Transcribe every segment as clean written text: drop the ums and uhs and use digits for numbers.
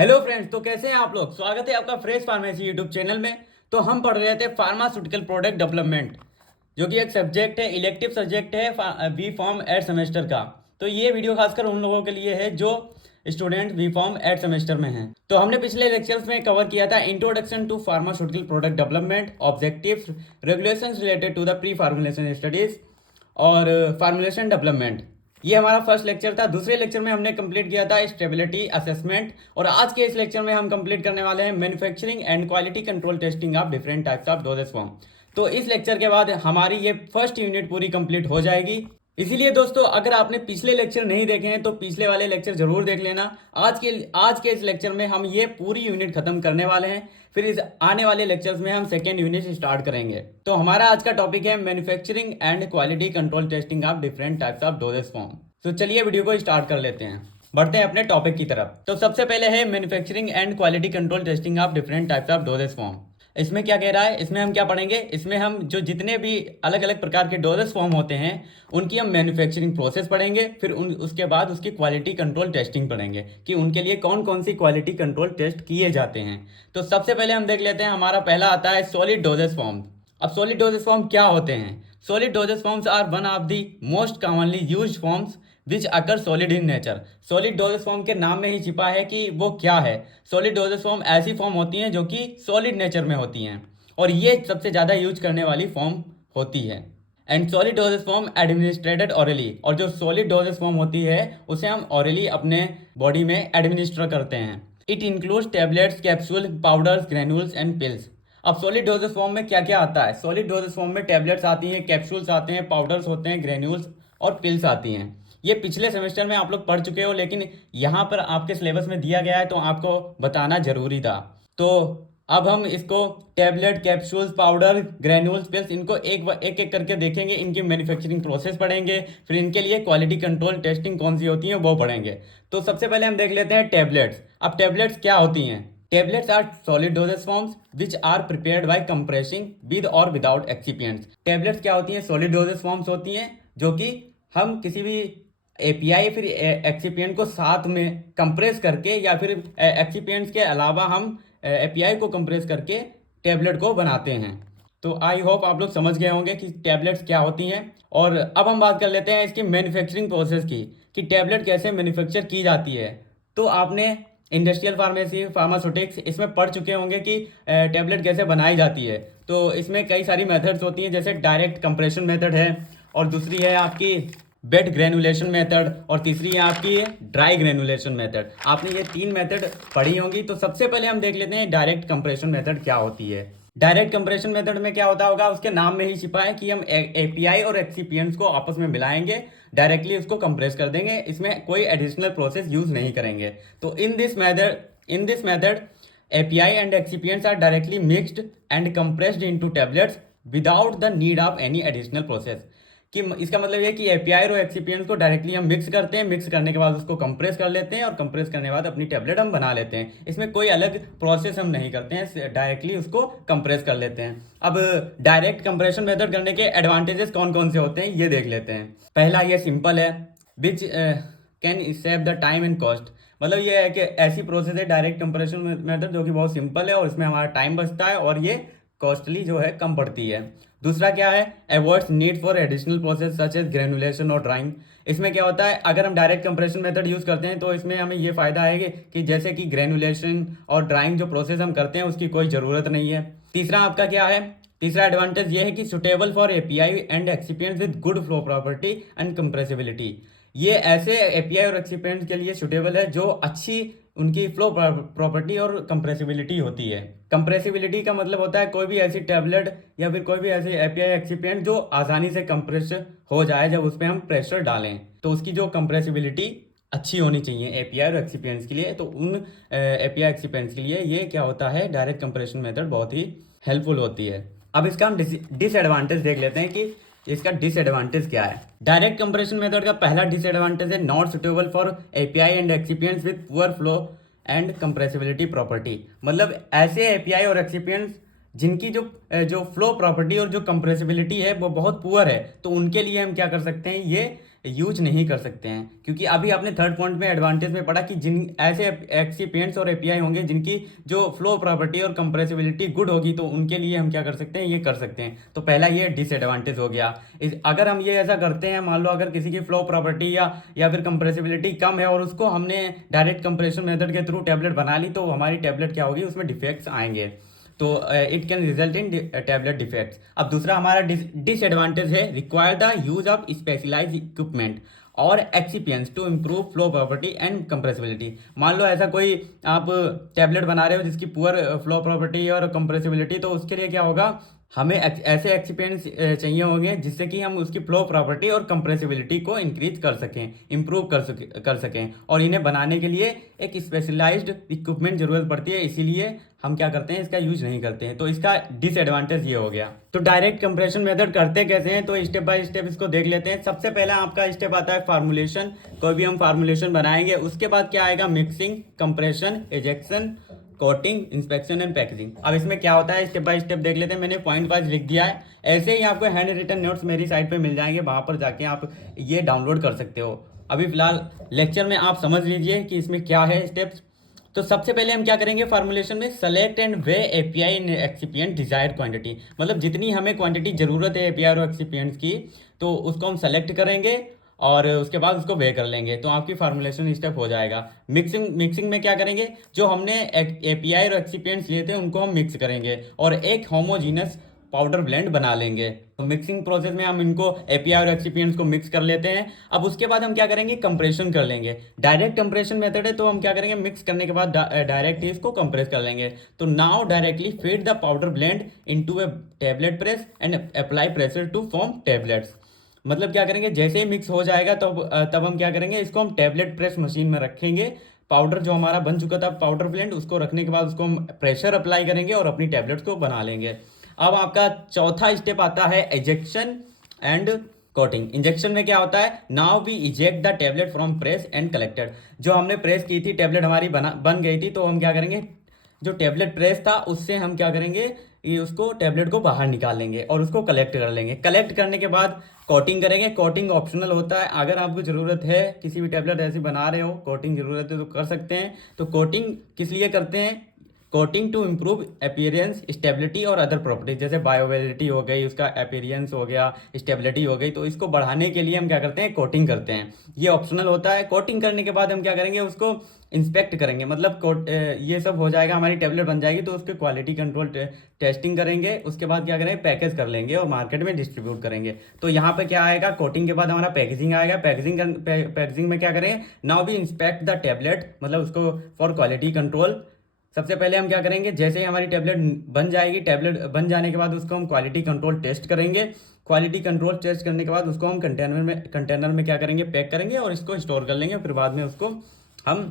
Hello friends, तो कैसे हैं आप लोग। स्वागत है आपका फ्रेश फार्मेसी यूट्यूब चैनल में। तो हम पढ़ रहे थे फार्मास्यूटिकल प्रोडक्ट डेवलपमेंट, जो कि एक सब्जेक्ट है, इलेक्टिव सब्जेक्ट है बी फॉर्म एट सेमेस्टर का। तो ये वीडियो खासकर उन लोगों के लिए है जो student B pharm eight semester में हैं। तो हमने पिछले लेक्चर्स में कवर किया था introduction to pharmaceutical product development, objectives, regulations related to the pre formulation studies और फार्मुलेशन डेवलपमेंट। ये हमारा फर्स्ट लेक्चर था। दूसरे लेक्चर में हमने कंप्लीट किया था स्टेबिलिटी असेसमेंट, और आज के इस लेक्चर में हम कंप्लीट करने वाले हैं manufacturing and quality control testing of different types of doses form. तो इस लेक्चर के बाद हमारी ये फर्स्ट यूनिट पूरी कंप्लीट हो जाएगी। इसीलिए दोस्तों, अगर आपने पिछले लेक्चर नहीं देखे हैं तो पिछले वाले लेक्चर जरूर देख लेना। आज के इस लेक्चर में हम ये पूरी यूनिट खत्म करने वाले हैं। फिर इस आने वाले लेक्चर्स में हम सेकेंड यूनिट स्टार्ट करेंगे। तो हमारा आज का टॉपिक है manufacturing and quality control testing of different types of doses form. तो चलिए वीडियो को स्टार्ट कर लेते हैं, बढ़ते हैं अपने टॉपिक की तरफ। तो सबसे पहले है manufacturing and quality control testing of different types of doses form. इसमें क्या कह रहा है, इसमें हम क्या पढ़ेंगे, इसमें हम जो जितने भी अलग अलग प्रकार के डोजेज फॉर्म होते हैं उनकी हम मैन्युफैक्चरिंग प्रोसेस पढ़ेंगे। फिर उसके बाद उसकी क्वालिटी कंट्रोल टेस्टिंग पढ़ेंगे कि उनके लिए कौन कौन सी क्वालिटी कंट्रोल टेस्ट किए जाते हैं। तो सबसे पहले हम देख लेते हैं, हमारा पहला आता है सॉलिड डोजेज फॉर्म। अब सॉलिड डोजेज फॉर्म क्या होते हैं। Solid dosage forms are one of the most commonly used forms which occur solid in nature. Solid dosage form के नाम में ही छिपा है कि वो क्या है। सॉलिड डोजेज फॉर्म ऐसी फॉर्म होती हैं जो कि सॉलिड नेचर में होती हैं, और ये सबसे ज़्यादा यूज करने वाली फॉर्म होती है। And solid dosage form administrated hourly, और जो सॉलिड डोजेज फॉर्म होती है उसे हम ऑरली अपने बॉडी में एडमिनिस्टर करते हैं। It includes tablets, capsule, powders, granules and pills. अब सॉलिड डोजेज फॉर्म में क्या क्या आता है। सॉलिड डोजेज फॉर्म में टेबलेट्स आती हैं, कैप्सूल्स आते हैं, पाउडर्स होते हैं, ग्रेन्यूल्स और पिल्स आती हैं। ये पिछले सेमेस्टर में आप लोग पढ़ चुके हो, लेकिन यहाँ पर आपके सिलेबस में दिया गया है तो आपको बताना जरूरी था। तो अब हम इसको tablet, capsules, powder, granules, pills, इनको एक एक करके देखेंगे। इनकी मैन्युफैक्चरिंग प्रोसेस पढ़ेंगे, फिर इनके लिए क्वालिटी कंट्रोल टेस्टिंग कौन सी होती है वो पढ़ेंगे। तो सबसे पहले हम देख लेते हैं टैबलेट्स। अब टैबलेट्स क्या होती हैं। Tablets are solid dosage forms which are prepared by compressing with और विदाउट एक्सिपिएंट्स। टैबलेट्स क्या होती हैं, सॉलिड डोजेज फॉर्म्स होती हैं जो कि हम किसी भी एपीआई फिर एक्सिपिएंट को साथ में कंप्रेस करके, या फिर एक्सिपिएंट्स के अलावा हम एपीआई को कंप्रेस करके टैबलेट को बनाते हैं। तो आई होप आप लोग समझ गए होंगे कि टैबलेट्स क्या होती हैं। और अब हम बात कर लेते हैं इसकी मैन्युफैक्चरिंग प्रोसेस की, कि टैबलेट कैसे मैन्युफैक्चर की जाती है। तो आपने इंडस्ट्रियल फार्मेसी, फार्मास्यूटिक्स इसमें पढ़ चुके होंगे कि टैबलेट कैसे बनाई जाती है। तो इसमें कई सारी मेथड्स होती हैं, जैसे डायरेक्ट कंप्रेशन मेथड है, और दूसरी है आपकी वेट ग्रेनुलेशन मेथड, और तीसरी है आपकी ड्राई ग्रेनुलेशन मेथड। आपने ये तीन मेथड पढ़ी होंगी। तो सबसे पहले हम देख लेते हैं डायरेक्ट कंप्रेशन मेथड क्या होती है। डायरेक्ट कंप्रेशन मेथड में क्या होता होगा, उसके नाम में ही छिपा है कि हम एपीआई और एक्सिपिएंट्स को आपस में मिलाएंगे, डायरेक्टली उसको कंप्रेस कर देंगे, इसमें कोई एडिशनल प्रोसेस यूज नहीं करेंगे। तो in this method API and excipients are directly mixed and compressed into tablets without the need of any additional process. कि इसका मतलब है कि एपीआई और एक्सिपिएंट्स को डायरेक्टली हम मिक्स करते हैं, मिक्स करने के बाद उसको कंप्रेस कर लेते हैं, और कंप्रेस करने के बाद अपनी टैबलेट हम बना लेते हैं। इसमें कोई अलग प्रोसेस हम नहीं करते हैं, डायरेक्टली उसको कंप्रेस कर लेते हैं। अब डायरेक्ट कंप्रेशन मेथड करने के एडवांटेजेस कौन कौन से होते हैं ये देख लेते हैं। पहला, ये सिंपल है, which can save the time and cost. मतलब ये है कि ऐसी प्रोसेस है डायरेक्ट कंप्रेशन मेथड जो कि बहुत सिंपल है, और इसमें हमारा टाइम बचता है, और ये कॉस्टली जो है कम पड़ती है। दूसरा क्या है, avoids need for additional process such as granulation और ड्राइंग। इसमें क्या होता है, अगर हम डायरेक्ट कंप्रेशन मेथड यूज करते हैं तो इसमें हमें ये फायदा है कि जैसे कि ग्रेनुलेशन और ड्राइंग जो प्रोसेस हम करते हैं उसकी कोई ज़रूरत नहीं है। तीसरा आपका क्या है, तीसरा एडवांटेज ये है कि suitable for API and excipients with good flow property and compressibility. ये ऐसे एपीआई और एक्सिपिएंट्स के लिए सुटेबल है जो अच्छी उनकी फ्लो प्रॉपर्टी और कंप्रेसिबिलिटी होती है। कंप्रेसिबिलिटी का मतलब होता है कोई भी ऐसी टैबलेट या फिर कोई भी ऐसी एपीआई एक्सिपिएंट जो आसानी से कंप्रेस हो जाए जब उस पर हम प्रेशर डालें, तो उसकी जो कंप्रेसिबिलिटी अच्छी होनी चाहिए एपीआई और एक्सिपिएंट्स के लिए। तो उन एपीआई एक्सिपिएंट्स के लिए ये क्या होता है, डायरेक्ट कंप्रेशन मेथड बहुत ही हेल्पफुल होती है। अब इसका हम डिसएडवांटेज देख लेते हैं कि इसका डिसएडवांटेज क्या है। डायरेक्ट कंप्रेशन मेथड का पहला डिसएडवांटेज है not suitable for API and excipients with poor flow and compressibility property. मतलब ऐसे एपीआई और एक्सिपिएंट्स जिनकी जो जो फ्लो प्रॉपर्टी और जो कंप्रेसिबिलिटी है वो बहुत पुअर है, तो उनके लिए हम क्या कर सकते हैं, ये यूज नहीं कर सकते हैं, क्योंकि अभी आपने थर्ड पॉइंट में एडवांटेज में पढ़ा कि जिन ऐसे एक्सिपिएंट्स और एपीआई होंगे जिनकी जो फ्लो प्रॉपर्टी और कंप्रेसिबिलिटी गुड होगी, तो उनके लिए हम क्या कर सकते हैं, ये कर सकते हैं। तो पहला ये डिसएडवांटेज हो गया। अगर हम ये ऐसा करते हैं, मान लो अगर किसी की फ्लो प्रॉपर्टी या फिर कंप्रेसिबिलिटी कम है और उसको हमने डायरेक्ट कंप्रेशन मेथड के थ्रू टैबलेट बना ली, तो हमारी टैबलेट क्या होगी, उसमें डिफेक्ट्स आएंगे, तो it can result in tablet defects. अब दूसरा हमारा डिसएडवांटेज है require the use of specialise equipment और excipients to improve flow property and compressibility. मान लो ऐसा कोई आप टैबलेट बना रहे हो जिसकी पुअर फ्लो प्रॉपर्टी और कंप्रेसिबिलिटी, तो उसके लिए क्या होगा, हमें ऐसे एक्सिपिएंट्स चाहिए होंगे जिससे कि हम उसकी फ्लो प्रॉपर्टी और कंप्रेसिबिलिटी को इंक्रीज कर सकें, इंप्रूव कर सकें, और इन्हें बनाने के लिए एक स्पेशलाइज्ड इक्विपमेंट जरूरत पड़ती है, इसीलिए हम क्या करते हैं, इसका यूज नहीं करते हैं। तो इसका डिसएडवांटेज ये हो गया। तो डायरेक्ट कंप्रेशन मेथड करते कैसे हैं, तो स्टेप बाय स्टेप इसको देख लेते हैं। सबसे पहला आपका स्टेप आता है फार्मूलेशन। कोई भी हम फार्मूलेशन बनाएंगे, उसके बाद क्या आएगा, mixing, compression, ejection, coating, inspection and packaging. अब इसमें क्या होता है, स्टेप बाय स्टेप देख लेते हैं। मैंने पॉइंट वाइज लिख दिया है, ऐसे ही आपको हैंड रिटन नोट्स मेरी साइट पे मिल जाएंगे, वहां पर जाके आप ये डाउनलोड कर सकते हो। अभी फिलहाल लेक्चर में आप समझ लीजिए कि इसमें क्या है स्टेप्स। तो सबसे पहले हम क्या करेंगे फार्मूलेशन में, select and weigh API in excipient desired quantity. मतलब जितनी हमें क्वांटिटी जरूरत है एपीआई और एक्सिपिएंट्स की, तो उसको हम सेलेक्ट करेंगे और उसके बाद उसको वे कर लेंगे, तो आपकी फार्मूलेशन स्टेप हो जाएगा। मिक्सिंग में क्या करेंगे, जो हमने एपीआई और एक्सिपिएंट्स लिए थे उनको हम मिक्स करेंगे और एक होमोजीनस पाउडर ब्लेंड बना लेंगे। तो मिक्सिंग प्रोसेस में हम इनको एपीआई और एक्सिपिएंट्स को मिक्स कर लेते हैं। अब उसके बाद हम क्या करेंगे, कंप्रेशन कर लेंगे। डायरेक्ट कंप्रेशन मेथड है, तो हम क्या करेंगे, मिक्स करने के बाद डायरेक्ट ही इसको कंप्रेस कर लेंगे। तो now directly feed the powder blend into a tablet press and apply pressure to form tablets. मतलब क्या करेंगे, जैसे ही मिक्स हो जाएगा तब हम क्या करेंगे, इसको हम टैबलेट प्रेस मशीन में रखेंगे। पाउडर जो हमारा बन चुका था पाउडर ब्लेंड, उसको रखने के बाद उसको हम प्रेशर अप्लाई करेंगे और अपनी टैबलेट्स को बना लेंगे। अब आपका चौथा स्टेप आता है इजेक्शन एंड कोटिंग। इंजेक्शन में क्या होता है, now we eject the tablet from press and collected. जो हमने प्रेस की थी, टैबलेट हमारी बन गई थी, तो हम क्या करेंगे, जो टैबलेट प्रेस था उससे हम क्या करेंगे, ये उसको टैबलेट को बाहर निकाल लेंगे और उसको कलेक्ट कर लेंगे। कलेक्ट करने के बाद कोटिंग करेंगे। कोटिंग ऑप्शनल होता है, अगर आपको ज़रूरत है, किसी भी टैबलेट ऐसी बना रहे हो, कोटिंग ज़रूरत है तो कर सकते हैं। तो कोटिंग किस लिए करते हैं, coating to improve appearance, stability और अदर प्रॉपर्टीज, जैसे बायोवेलिटी हो गई, उसका अपीयरेंस हो गया, स्टेबिलिटी हो गई, तो इसको बढ़ाने के लिए हम क्या करते हैं, कोटिंग करते हैं। ये ऑप्शनल होता है। कोटिंग करने के बाद हम क्या करेंगे, उसको इंस्पेक्ट करेंगे। मतलब ये सब हो जाएगा, हमारी टैबलेट बन जाएगी, तो उसके क्वालिटी कंट्रोल टेस्टिंग करेंगे। उसके बाद क्या करेंगे, पैकेज कर लेंगे और मार्केट में डिस्ट्रीब्यूट करेंगे। तो यहाँ पे क्या आएगा, कोटिंग के बाद हमारा पैकेजिंग आएगा। पैकेजिंग में क्या करेंगे, now we inspect the tablet, मतलब उसको फॉर क्वालिटी कंट्रोल। सबसे पहले हम क्या करेंगे, जैसे ही हमारी टैबलेट बन जाएगी, टैबलेट बन जाने के बाद उसको हम क्वालिटी कंट्रोल टेस्ट करेंगे। क्वालिटी कंट्रोल टेस्ट करने के बाद उसको हम कंटेनर में क्या करेंगे, पैक करेंगे और इसको स्टोर कर लेंगे। फिर बाद में उसको हम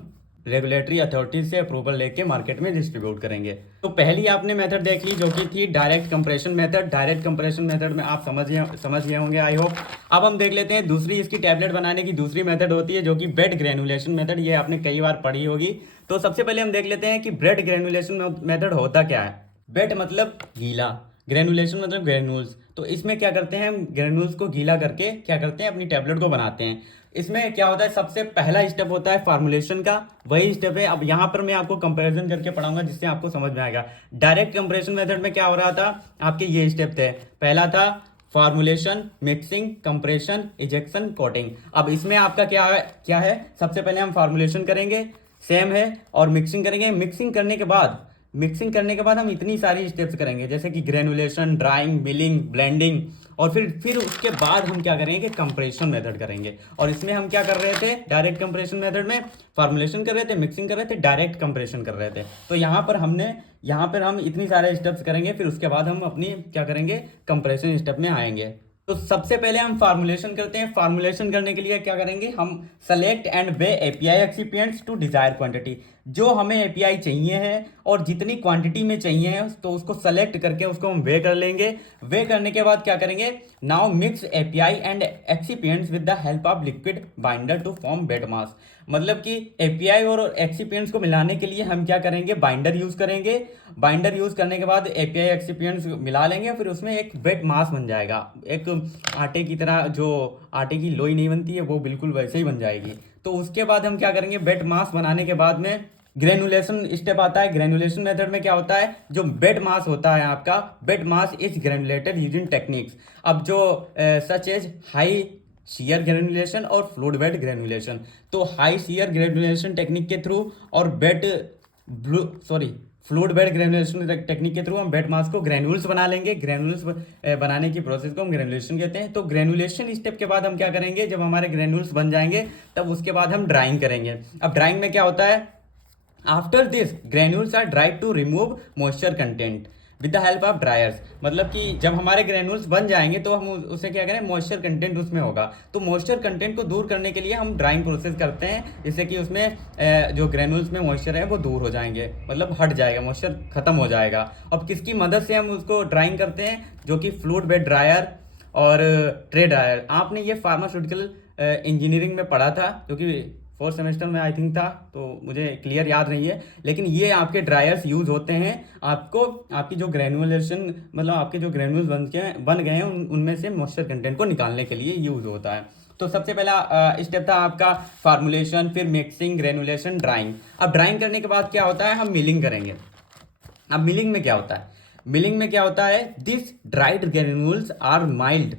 रेगुलेटरी अथॉरिटीज से अप्रूवल लेके मार्केट में डिस्ट्रीब्यूट करेंगे। तो पहली आपने मेथड देख ली, जो कि थी direct compression method. Direct compression method में आप समझ गए होंगे आई होप। अब हम देख लेते हैं दूसरी, इसकी टैबलेट बनाने की दूसरी मेथड होती है, जो कि बेड ग्रेनुलेशन मेथड। ये आपने कई बार पढ़ी होगी। तो सबसे पहले हम देख लेते हैं कि ब्रेड ग्रेनुलेशन मेथड होता क्या है। बेड मतलब गीला, ग्रेनुलेशन मतलब ग्रेन्यूल्स। तो इसमें क्या करते हैं, हम ग्रेन्यूल्स को गीला करके क्या करते हैं, अपनी टैबलेट को बनाते हैं। इसमें क्या होता है, सबसे पहला स्टेप होता है फार्मूलेशन का, वही स्टेप है। अब यहाँ पर मैं आपको कंपैरिजन करके पढ़ाऊंगा, जिससे आपको समझ में आएगा। डायरेक्ट कंप्रेशन मेथड में क्या हो रहा था, आपके ये स्टेप थे। पहला था formulation, mixing, compression, ejection, coating. अब इसमें आपका क्या है, सबसे पहले हम फार्मूलेशन करेंगे, सेम है, और मिक्सिंग करेंगे। मिक्सिंग करने के बाद हम इतनी सारी स्टेप्स करेंगे, जैसे कि ग्रेनुलेशन, ड्राइंग, मिलिंग, ब्लेंडिंग, और फिर उसके बाद हम क्या करेंगे, कंप्रेशन मेथड करेंगे। और इसमें हम क्या कर रहे थे, डायरेक्ट कंप्रेशन मेथड में फार्मूलेशन कर रहे थे, मिक्सिंग कर रहे थे, डायरेक्ट कंप्रेशन कर रहे थे। तो यहाँ पर हम इतनी सारे स्टेप्स करेंगे, फिर उसके बाद हम अपनी क्या करेंगे, कंप्रेशन स्टेप में आएंगे। तो सबसे पहले हम फार्मूलेशन करते हैं। फार्मूलेशन करने के लिए क्या करेंगे, हम select and weigh API excipients to desire quantity. जो हमें एपीआई चाहिए है और जितनी क्वांटिटी में चाहिए है तो उसको सेलेक्ट करके उसको हम वे कर लेंगे। वे करने के बाद क्या करेंगे, now mix API and excipients with the help of liquid binder to form wet mass. मतलब कि एपीआई और एक्सिपिएंट्स को मिलाने के लिए हम क्या करेंगे, बाइंडर यूज करेंगे। बाइंडर यूज करने के बाद एपीआई एक्सिपिएंट्स मिला लेंगे, फिर उसमें एक बेड मास बन जाएगा। एक आटे की तरह, जो आटे की लोई नहीं बनती है वो बिल्कुल वैसे ही बन जाएगी। तो उसके बाद हम क्या करेंगे, बेड मास बनाने के बाद में ग्रेनुलेशन स्टेप आता है। ग्रेनुलेशन मेथड में क्या होता है, जो बेड मास होता है आपका, bed mass is granulated using techniques. अब जो such as high shear granulation और फ्लूइड बेड ग्रेनुलेशन। तो हाई शियर ग्रेनुलेशन टेक्निक के थ्रू और फ्लूइड बेड ग्रेनुलेशन टेक्निक के थ्रू हम बेड मास को ग्रेन्यूल्स बना लेंगे। ग्रेन्यूल्स बनाने की प्रोसेस को हम ग्रेनुलेशन कहते हैं। तो ग्रेनुलेशन स्टेप के बाद हम क्या करेंगे, जब हमारे ग्रेन्यूल्स बन जाएंगे तब उसके बाद हम ड्राइंग करेंगे। अब ड्राइंग में क्या होता है, after this granules are dried to remove moisture content with the help of dryers. मतलब कि जब हमारे ग्रेन्यूल्स बन जाएंगे तो हम उसे क्या करें, मॉइस्चर कंटेंट उसमें होगा। तो मॉइस्चर कंटेंट को दूर करने के लिए हम ड्राइंग प्रोसेस करते हैं, जिससे कि उसमें जो ग्रेन्यूल्स में मॉइस्चर है वो दूर हो जाएंगे, मतलब हट जाएगा, मॉइस्चर खत्म हो जाएगा। अब किसकी मदद से हम उसको ड्राइंग करते हैं, जो कि फ्लूइड बेड ड्रायर और ट्रे ड्रायर। आपने ये फार्मास्यूटिकल इंजीनियरिंग में पढ़ा था, क्योंकि फोर्थ सेमेस्टर में आई थिंक था, तो मुझे क्लियर याद नहीं है। लेकिन ये आपके ड्रायर्स यूज होते हैं आपको, आपकी जो ग्रेनुलेशन, मतलब आपके जो ग्रेन्यूल्स बन गए हैं उनमें से मॉइस्चर कंटेंट को निकालने के लिए यूज होता है। तो सबसे पहला स्टेप था आपका फार्मुलेशन, फिर मिक्सिंग, ग्रेनुलेशन, ड्राइंग। अब ड्राइंग करने के बाद क्या होता है, हम मिलिंग करेंगे। अब मिलिंग में क्या होता है, मिलिंग में क्या होता है, this dried granules are milled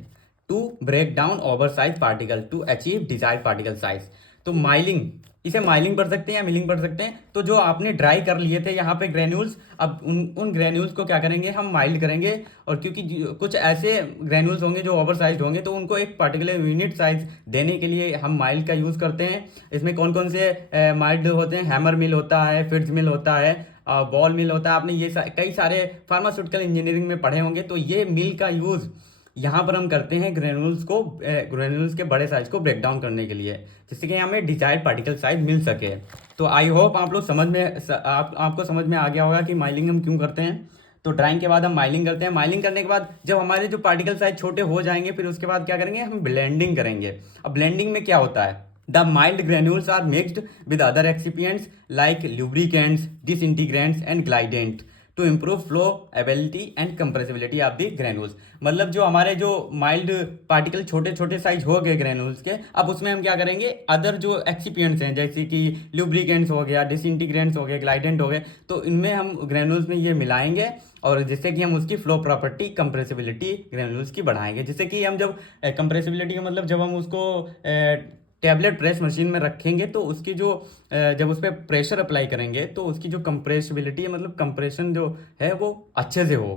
to break down over size particle to achieve desired particle size. तो माइलिंग, इसे माइलिंग पढ़ सकते हैं या मिलिंग पढ़ सकते हैं। तो जो आपने ड्राई कर लिए थे यहाँ पे ग्रेन्यूल्स, अब उन ग्रेन्यूल्स को क्या करेंगे, हम माइल्ड करेंगे। और क्योंकि कुछ ऐसे ग्रेन्यूल्स होंगे जो ओवर साइज होंगे, तो उनको एक पर्टिकुलर यूनिट साइज देने के लिए हम माइल्ड का यूज़ करते हैं। इसमें कौन कौन से माइल्ड होते हैं, हैमर मिल होता है, फिट्ज मिल होता है, बॉल मिल होता है। आपने ये कई सारे फार्मास्यूटिकल इंजीनियरिंग में पढ़े होंगे। तो ये मिल का यूज़ यहाँ पर हम करते हैं ग्रेन्यूल्स के बड़े साइज को ब्रेक डाउन करने के लिए, जिससे कि हमें डिजायर्ड पार्टिकल साइज मिल सके। तो आई होप आप लोग आपको समझ में आ गया होगा कि माइलिंग हम क्यों करते हैं। तो ड्राइंग के बाद हम माइलिंग करते हैं। माइलिंग करने के बाद जब हमारे जो पार्टिकल साइज छोटे हो जाएंगे, फिर उसके बाद क्या करेंगे, हम ब्लेंडिंग करेंगे। अब ब्लेंडिंग में क्या होता है, the milled granules are mixed with other excipients like lubricants, disintegrants and glidant to improve flow ability and compressibility of the granules. मतलब जो हमारे जो माइल्ड पार्टिकल छोटे छोटे साइज हो गए ग्रेन्यूल्स के, अब उसमें हम क्या करेंगे, अदर जो एक्सिपिएंट्स हैं जैसे कि ल्यूब्रिकेंट्स हो गया, डिसइंटीग्रेंट्स हो गए, ग्लाइडेंट हो गए, तो इनमें हम ग्रेन्यूल्स में ये मिलाएंगे और जिससे कि हम उसकी फ्लो प्रॉपर्टी, कंप्रेसिबिलिटी ग्रेन्यूल्स की बढ़ाएंगे। जिससे कि हम जब कंप्रेसिबिलिटी का मतलब जब हम उसको टैबलेट प्रेस मशीन में रखेंगे तो उसकी जो जब उस पर प्रेशर अप्लाई करेंगे तो उसकी जो कंप्रेसिबिलिटी है, मतलब कंप्रेशन जो है वो अच्छे से हो।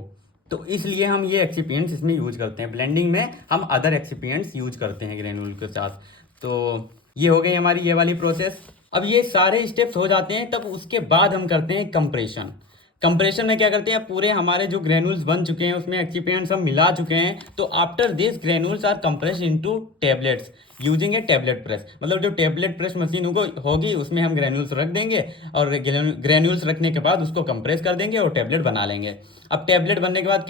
तो इसलिए हम ये एक्सिपिएंट्स इसमें यूज करते हैं। ब्लेंडिंग में हम अदर एक्सिपिएंट्स यूज करते हैं ग्रेन्यूल के साथ। तो ये हो गई हमारी ये वाली प्रोसेस। अब ये सारे स्टेप्स हो जाते हैं, तब उसके बाद हम करते हैं कंप्रेशन। कंप्रेशन में क्या करते हैं, पूरे हमारे जो ग्रेन्यूल्स बन चुके हैं उसमें एक्सिपिएंट्स हम मिला चुके हैं। तो after this granules are compressed into tablets using a tablet press. मतलब जो टैबलेट प्रेस मशीन होगी उसमें हम ग्रेन्यूल्स रख देंगे और ग्रेन्यूल्स रखने के बाद उसको कंप्रेस कर देंगे और टैबलेट बना लेंगे। अब टैबलेट बनने के बाद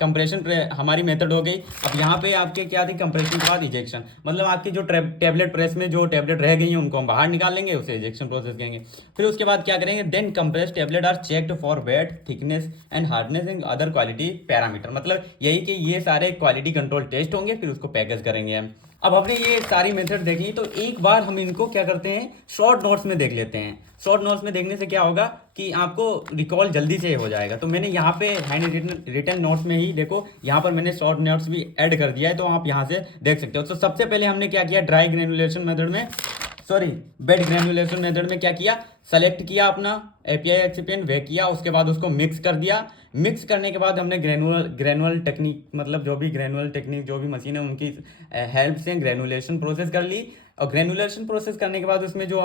कंप्रेशन हमारी मेथड हो गई। अब यहाँ पे आपके क्या थी, कंप्रेशन के बाद इजेक्शन। मतलब आपकी जो टैबलेट प्रेस में जो टैबलेट रह गई हैं उनको हम बाहर निकाल लेंगे, उसे इजेक्शन प्रोसेस कहेंगे। फिर उसके बाद क्या करेंगे, then compress tablet are checked for weight, thickness and hardness and other quality parameter. मतलब यही कि ये सारे क्वालिटी कंट्रोल टेस्ट होंगे, फिर उसको पैकेज करेंगे हम। अब हमने ये सारी मेथड देख ली, तो एक बार हम इनको क्या करते हैं, शॉर्ट नोट्स में देख लेते हैं। शॉर्ट नोट्स में देखने से क्या होगा कि आपको रिकॉल जल्दी से हो जाएगा। तो मैंने यहाँ पे हैंड रिटन नोट्स में ही देखो, यहाँ पर मैंने शॉर्ट नोट्स भी ऐड कर दिया है, तो आप यहाँ से देख सकते हो। तो सबसे पहले हमने क्या किया, ड्राई ग्रेनुलेशन मेथड में, बेड ग्रेनुलेशन मेथड में क्या किया, सेलेक्ट किया अपना एपीआई एक्सिपिएंट, वे किया, उसके बाद उसको मिक्स कर दिया। मिक्स करने के बाद हमने ग्रेनुअल टेक्निक, मतलब जो भी ग्रेनुअल टेक्निक जो भी मशीन है उनकी हेल्प से ग्रेनुलेशन प्रोसेस कर ली। और ग्रेनुलेशन प्रोसेस करने के बाद उसमें जो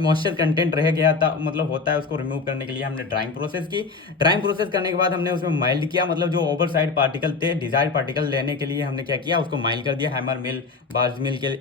मॉइस्चर कंटेंट रह गया था, मतलब होता है, उसको रिमूव करने के लिए हमने ड्राइंग प्रोसेस की। ड्राइंग प्रोसेस करने के बाद हमने उसमें माइल्ड किया, मतलब जो ओवर साइड पार्टिकल थे, डिजायर्ड पार्टिकल लेने के लिए हमने क्या किया, उसको माइल्ड कर दिया हैमर मिल, बार्ज मिल के,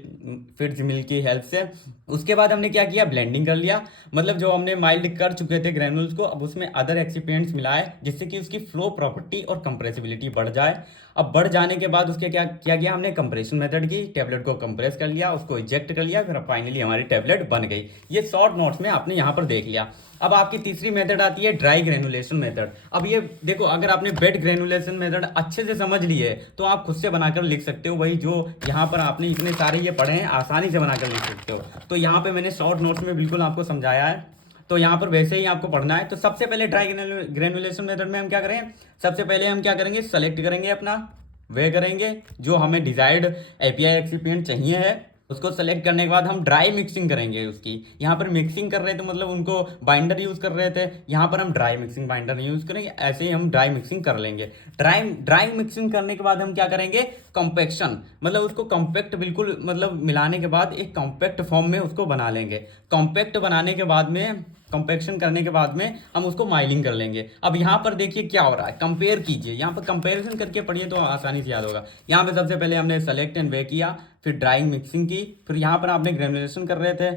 फिट्ज मिल की हेल्प से। उसके बाद हमने क्या किया, ब्लेंडिंग कर लिया, मतलब जो हमने माइल्ड कर चुके थे ग्रेनुल्स को, अब उसमें अदर एक्सिपिएंट्स मिलाए जिससे कि उसकी फ्लो प्रॉपर्टी और कंप्रेसिबिलिटी बढ़ जाए। अब बढ़ जाने के बाद उसके क्या क्या किया हमने, कंप्रेशन मेथड की, टैबलेट को कंप्रेस कर लिया, उसको इजेक्ट कर लिया, फिर फाइनली हमारी टैबलेट बन गई। ये शॉर्ट नोट्स में आपने यहाँ पर देख लिया। अब आपकी तीसरी मेथड आती है ड्राई ग्रेनुलेशन मेथड। अब ये देखो, अगर आपने वेट ग्रेनुलेशन मेथड अच्छे से समझ ली है तो आप खुद से बनाकर लिख सकते हो, वही जो यहाँ पर आपने इतने सारे ये पढ़े हैं आसानी से बनाकर लिख सकते हो। तो यहाँ पे मैंने शॉर्ट नोट्स में बिल्कुल आपको समझाया है, तो यहाँ पर वैसे ही आपको पढ़ना है। तो सबसे पहले ड्राई ग्रेनुलेशन मेथड में हम क्या करें, सबसे पहले हम क्या करेंगे, सेलेक्ट करेंगे अपना, वे करेंगे जो हमें डिजायर्ड एपीआई एक्सिपिएंट चाहिए है, उसको सेलेक्ट करने के बाद हम ड्राई मिक्सिंग करेंगे उसकी। यहाँ पर मिक्सिंग कर रहे थे मतलब उनको बाइंडर यूज कर रहे थे, यहाँ पर हम ड्राई मिक्सिंग बाइंडर यूज करेंगे, ऐसे ही हम ड्राई मिक्सिंग कर लेंगे। ड्राई मिक्सिंग करने के बाद हम क्या करेंगे, कॉम्पेक्शन, मतलब उसको कॉम्पैक्ट बिल्कुल, मतलब मिलाने के बाद एक कॉम्पैक्ट फॉर्म में उसको बना लेंगे। कॉम्पैक्ट बनाने के बाद में, कंपेक्शन करने के बाद में हम उसको माइलिंग कर लेंगे। अब यहाँ पर देखिए क्या हो रहा है, कंपेयर कीजिए, यहाँ पर कंपेरिजन करके पढ़िए तो आसानी से याद होगा। यहाँ पे सबसे पहले हमने सेलेक्ट एंड वे किया, फिर ड्राइंग मिक्सिंग की, फिर यहाँ पर आपने ग्रेनुलेशन कर रहे थे